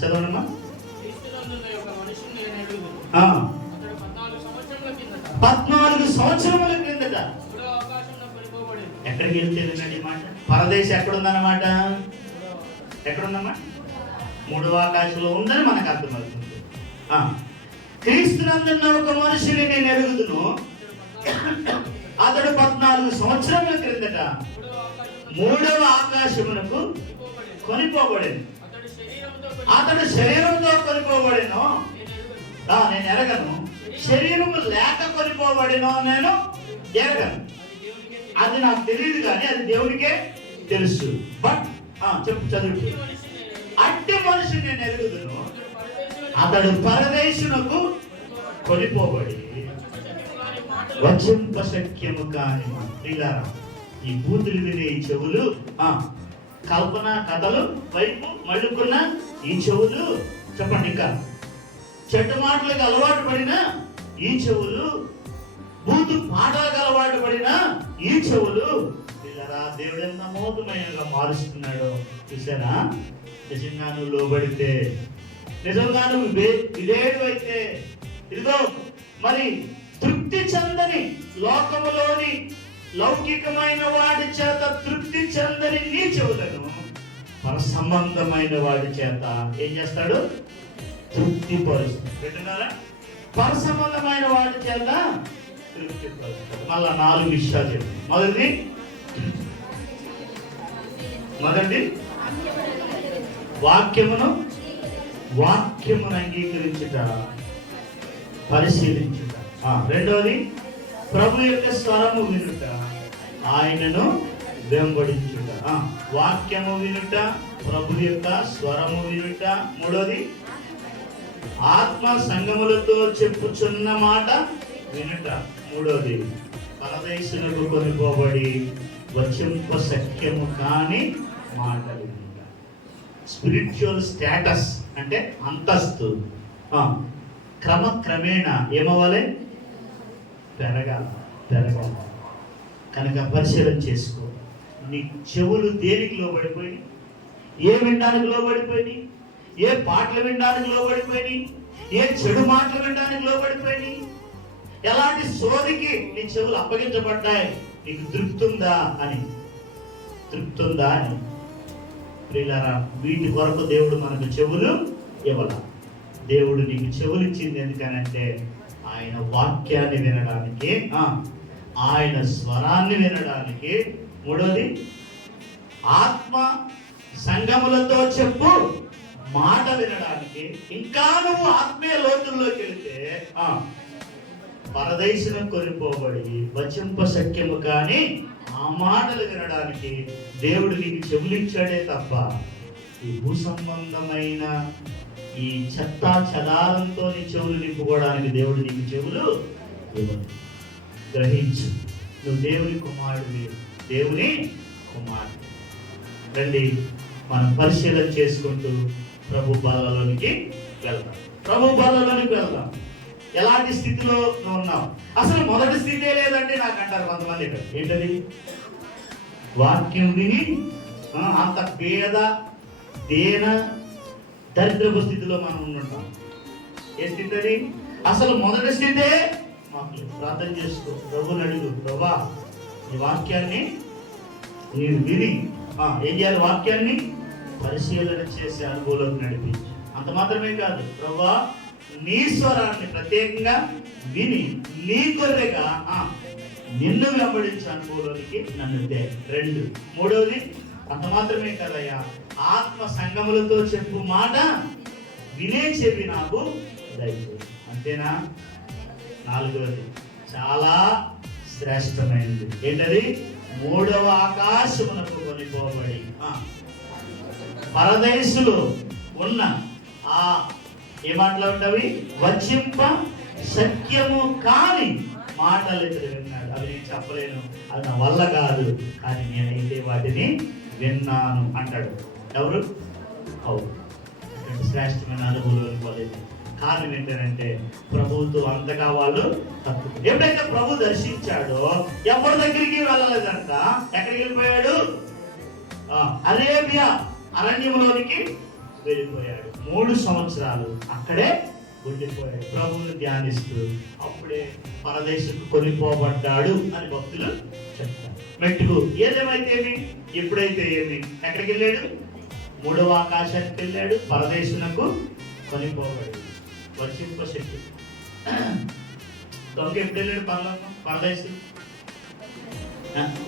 చదవనమ్మా. 14 సంవత్సరముల కిందట ఎక్కడికి వెళ్తేనండి మాట? పరదేశం ఎక్కడుందన్నమాట? ఎక్కడుందమ్మా? 3వ ఆకాశంలో ఉందని మనకు అర్థమవుతుంది. క్రీస్తునందున్న ఒక మనుషుని నేను ఎరుగుదును, అతడు 14 సంవత్సరముల క్రిందట 3వ ఆకాశమునకు కొనిపోబడేను. అతడు శరీరంతో కొనిపోబడేను, నేను ఎరగను. శరీరము లేక కొనిపోబడేనో నేను ఎరగను. అది నాకు తెలియదు కానీ అది దేవునికే తెలుసు. బట్ చెప్పు, చదువు. అట్టి మనిషి నేను ఎరుగుదును, అతడు పరదేశునకు కొనిపోబడి వచింపశక్యము కాని ప్రియులారా, ఈ బూతులు వినే ఈ చెవులు, కల్పన కథలు వైపు మళ్ళుకున్న ఈ చెవులు, చెప్పండి, ఇంకా చెడ్డ మాటలకు అలవాటు పడిన ఈ చెవులు, బూతు పాటలకు అలవాటు పడిన ఈ చెవులు, ప్రియులారా, దేవుడు ఎంత అమోఘమైనగా మారుస్తున్నాడో చూసారా? నిజంగా నువ్వు లోబడితే, నిజంగా నువ్వు విధేయుడు అయితే, ఇదిగో మరి తృప్తి చెందని లోకములోని లౌకికమైన వాడి చేత తృప్తి చెందని నీ చెవులను పర సంబంధమైన వాడి చేత ఏం చేస్తాడు? తృప్తి పరుస్తాడు. పర సంబంధమైన వాడి చేత తృప్తి పరుస్తాడు. మళ్ళా 4 విషయాలు చెప్పండి. మొదటి వాక్యమును అంగీకరించుట, పరిశీలించుట. రెండవది ప్రభు యొక్క స్వరము వినుట, ఆయనను వెంబడించుట. వాక్యము వినుట, ప్రభు యొక్క స్వరము వినుట. మూడవది ఆత్మ సంగములతో చెప్పుచున్న మాట వినుట. మూడవది పరదేశునకు కొనిపోబడి వచింప శక్యము కాని మాట వినుట. స్పిరిచువల్ స్టేటస్ అంటే అంతస్తు క్రమక్రమేణా ఏమవ్వాలి? పెరగాలి. కనుక పరిశీలన చేసుకో. నీ చెవులు దేనికి లోబడిపోయి? ఏ వినడానికి లోబడిపోయి? ఏ పాటలు వినడానికి లోబడిపోయి? ఏ చెడు మాటలు వినడానికి లోబడిపోయి? ఎలాంటి సోదికి నీ చెవులు అప్పగించబడ్డాయి? నీకు తృప్తుందా అని ప్రియులారా, వీటి కొరకు దేవుడు మనకు చెవులు ఇవ్వాల. దేవుడు నీకు చెవులు ఇచ్చింది ఎందుకనంటే ఆయన వాక్యాన్ని వినడానికి, ఆయన స్వరాన్ని వినడానికి. మూడోది ఆత్మ సంగములతో చెప్పు మాట వినడానికి. ఇంకా నువ్వు ఆత్మీయ లోతుల్లోకి వెళితే పరదేశం కొనిపోబడి వచింప శక్యము కానీ ఆ మాటలు వినడానికి దేవుడు నీకు చెవులిచ్చాడే తప్ప ఈ భూ సంబంధమైన ఈ చెత్త చెదారంతో నీ చెవులు నింపుకోవడానికి దేవుడు నీకు చెవులు ఇవ్వదు. గ్రహించు, నువ్వు దేవుని కుమారుడివి, దేవుని కుమారుడు. రండి మనం పరిశీలన చేసుకుంటూ ప్రభు బలలోనికి వెళ్దాం. ప్రభు బలలోనికి వెళ్దాం. ఎలాంటి స్థితిలో నువ్వు ఉన్నావు? అసలు మొదటి స్థితే లేదంటే నాకు అంటారు కొంతమంది. ఏంటది? వాక్యం విని అంత పేద దేన దరిద్రపు స్థితిలో మనం ఉంటున్నాం. ఏ స్థితి అది? అసలు మొదటి స్థితే మాకు. ప్రార్థన చేసుకో, ప్రభుని అడుగు, ప్రభా ఈ వాక్యాన్ని నేను విని ఏం చేయాలి? వాక్యాన్ని పరిశీలన చేసే అనుభవంలోకి నడిపించు. అంత మాత్రమే కాదు, ప్రభా నీ స్వరాన్ని ప్రత్యేకంగా విని నీ గొర్రెగా నిన్ను వెంబడించే అనుభవంలోనికి నన్ను తే. 2, 3వది అంత మాత్రమే కదయ్యా, ఆత్మ సంగములతో చెప్పు మాట వినే చెవి నాకు దయచేయి. అంతేనా? 4వది చాలా శ్రేష్టమైనది. ఏంటది? 3వ ఆకాశమునకు కొనిపోబడి పరదేశులు ఉన్న ఏ మాటలు ఉంటావి? వచింప సత్యము కాని మాటలు ఇతడు విన్నాడు. అవి నేను చెప్పలేను, అది నా వల్ల కాదు, కానీ నేనైతే వాటిని విన్నాను అంటాడు. ఎవరు? అవును. శ్రేష్టమైన అనుభవం పోలేదు. కారణం ఏంటంటే ప్రభువుతో అంతగా వాళ్ళు తప్పు. ఎప్పుడైతే ప్రభు దర్శించాడో ఎవరి దగ్గరికి వెళ్ళలేదంట. ఎక్కడికి వెళ్ళిపోయాడు? అరేబియా అరణ్యంలోనికి వెళ్ళిపోయాడు. 3 సంవత్సరాలు అక్కడే ఉండిపోయాడు ప్రభువుని ధ్యానిస్తూ. అప్పుడే పరదేశకు కొనిపోబడ్డాడు అని భక్తులు చెప్తారు. మెట్టుకు ఏదేమైతే ఏమి, ఎప్పుడైతే ఏమి, ఎక్కడికి వెళ్ళాడు? 3వ ఆకాశానికి వెళ్ళాడు. పరదేశునకు కొనిపోబడి వర్షింప శక్తి. దొంగ ఎప్పుడు వెళ్ళాడు? పరదేశం.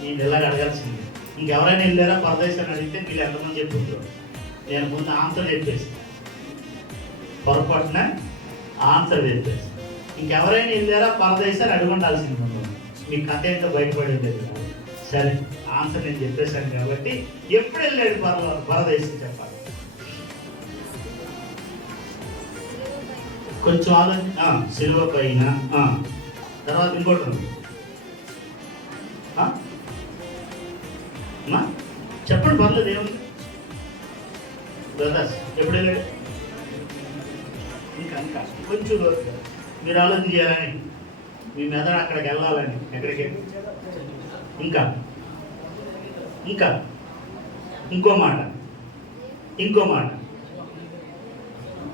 నేను ఎలాగ అడగాల్సింది. ఇంకెవరైనా వెళ్ళారా పరదేశాన్ని అడిగితే మీరు ఎంతమంది చెప్పుకుంటారు? నేను ముందు ఆన్సర్ చెప్పేస్తాను, పొరపాటున ఆన్సర్ చెప్పేస్తాను. ఇంకెవరైనా వెళ్ళారా పరదేశాన్ని అడుగుండాల్సింది. మీ కథ ఏంటో బయటపడింది. సరే, ఆన్సర్ నేను చెప్పేశాను కాబట్టి ఎప్పుడు వెళ్ళాడు పరదేశం చెప్పాలి. కొంచెం ఆలోచన. సిలువ పైన. తర్వాత ఇంకోటి ఉంది. చెప్పండి, పర్లేదు, ఏముంది? బ్రదర్స్ ఎప్పుడు వెళ్ళాడు? ఇంకా కొంచెం మీరు ఆలోచన చేయాలని, మీ మెదడు అక్కడికి వెళ్ళాలని. ఎక్కడికి? ఇంకా ఇంకో మాట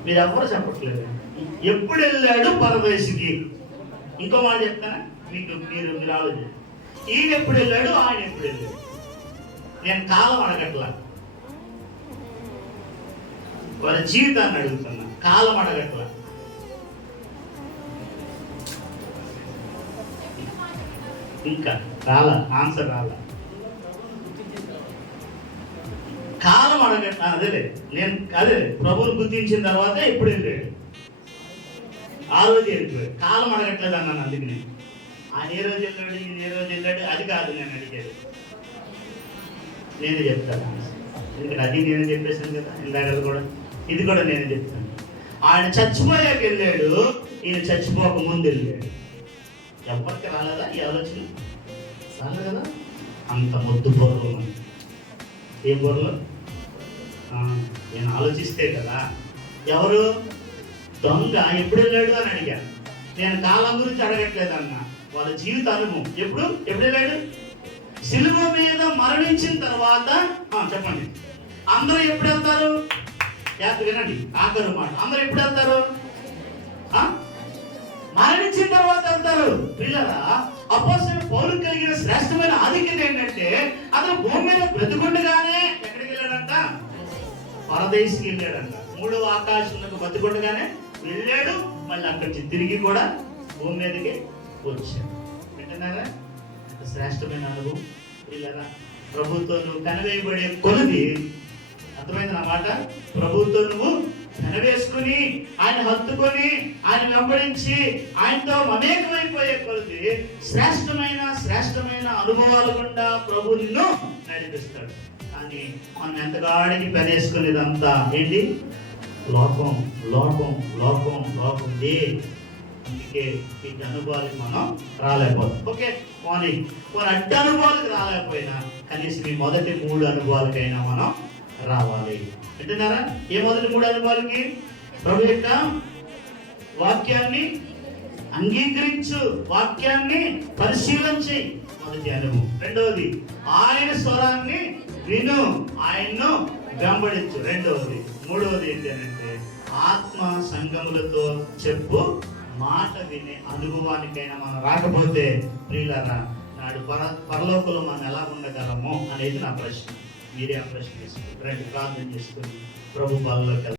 మీరు ఎవ్వరు చెప్పట్లేదు. ఎప్పుడు వెళ్ళాడు పరదేశికి? ఇంకో మాట చెప్తానా మీకు? మీరు ఆలోచన. ఈయన ఎప్పుడు వెళ్ళాడు, ఆయన ఎప్పుడు వెళ్ళాడు? నేను కాలం అడగట్లా, వాళ్ళ జీవితాన్ని అడుగుతున్నా. కాలం అడగట్లా. ఇంకా ఆన్సర్ రాలా. కాలం అడగట్లా. అదే ప్రభువుని గుర్తించిన తర్వాత ఎప్పుడు వెళ్ళాడు? ఆ రోజు వెళ్ళిపోయాడు. కాలం అడగట్లేదు అన్నాను. అందుకనే ఆయన ఏ రోజు వెళ్ళాడు, ఈయన ఏ రోజు వెళ్ళాడు అది కాదు నేను అడిగేది. నేనే చెప్తాను. ఎందుకంటే అది నేనే చెప్పేసాను కదా ఇందాక కూడా. ఇది కూడా నేనే చెప్తాను. ఆయన చచ్చిపోయాక వెళ్ళాడు, ఈయన చచ్చిపోక ముందు వెళ్ళాడు. ఎవరికి రాలేదా ఈ ఆలోచన? రాలేదు కదా. అంత మొద్దు బుర్రలో ఉంది. ఏ బుర్రలో? నేను ఆలోచిస్తే కదా. ఎవరు? దొంగ ఎప్పుడు వెళ్ళాడు అని అడిగాను. నేను కాలం గురించి అడగట్లేదన్నా, వాళ్ళ జీవిత అనుభవం. ఎప్పుడు వెళ్ళాడు? సిలువ మీద మరణించిన తర్వాత. చెప్పండి, అందరూ ఎప్పుడు వెళ్తారు? వినండి, ఆఖరు మాట. అందరూ ఎప్పుడు వెళ్తారు? మరణించిన తర్వాత వెళ్తారు. పిల్లరా, అపోస్తలుడైన పౌలు కలిగిన శ్రేష్టమైన ఆధిక్యత ఏంటంటే అతను భూమి మీద బ్రతికుండగానే ఎక్కడికి వెళ్ళాడంట? పరదేశికి వెళ్ళాడంట. 3వ ఆకాశంలో బతికుండగానే వెళ్ళాడు. మళ్ళీ అక్కడి నుంచి తిరిగి కూడా భూమి మీదకి వచ్చాడు. వింటున్నారా? శ్రేష్టమైన అనుభవం. పిల్లరా, ప్రభుతో నువ్వు కనవేయబడే కొలది, అర్థమైంది నా మాట? ప్రభుతో నువ్వు కనవేసుకుని ఆయన హత్తుకొని ఆయన వెంబడించి ఆయనతో మమేకమైపోయే కొలది శ్రేష్టమైన అనుభవాల గుండా ప్రభు నిన్ను నడిపిస్తాడు. కానీ మనం ఎంతగాడికి పెనేసుకునేదంతా ఏంటి? లోకం లోకం లోకం లోకం. అందుకే ఇటు అనుభవాలకు మనం రాలేకపోతాం. ఓకే, పోనీ అడ్డు అనుభవాలకు రాలేకపోయినా కనీసం ఈ మొదటి 3 అనుభవాలకైనా మనం రావాలి. వింటున్నారా? ఏ మొదటి 3 అనుభవాలకి? ప్రభు యొక్క వాక్యాన్ని అంగీకరించు, వాక్యాన్ని పరిశీలన చేయి, మొదటి అనుభవం. రెండవది, ఆయన స్వరాన్ని విను, ఆయన్ను వెంబడించు, రెండవది. మూడవది ఏంటంటే ఆత్మ సంగములతో చెప్పు మాట వినే అనుభవానికైనా మనం రాకపోతే ప్రియులారా, నాడు పరలోకంలో మనం ఎలా ఉండగలము అనేది నా ప్రశ్న. మీరే ఆ ప్రశ్న చేసుకుని రండి, ప్రార్థన చేసుకుని ప్రభు పాలలోకి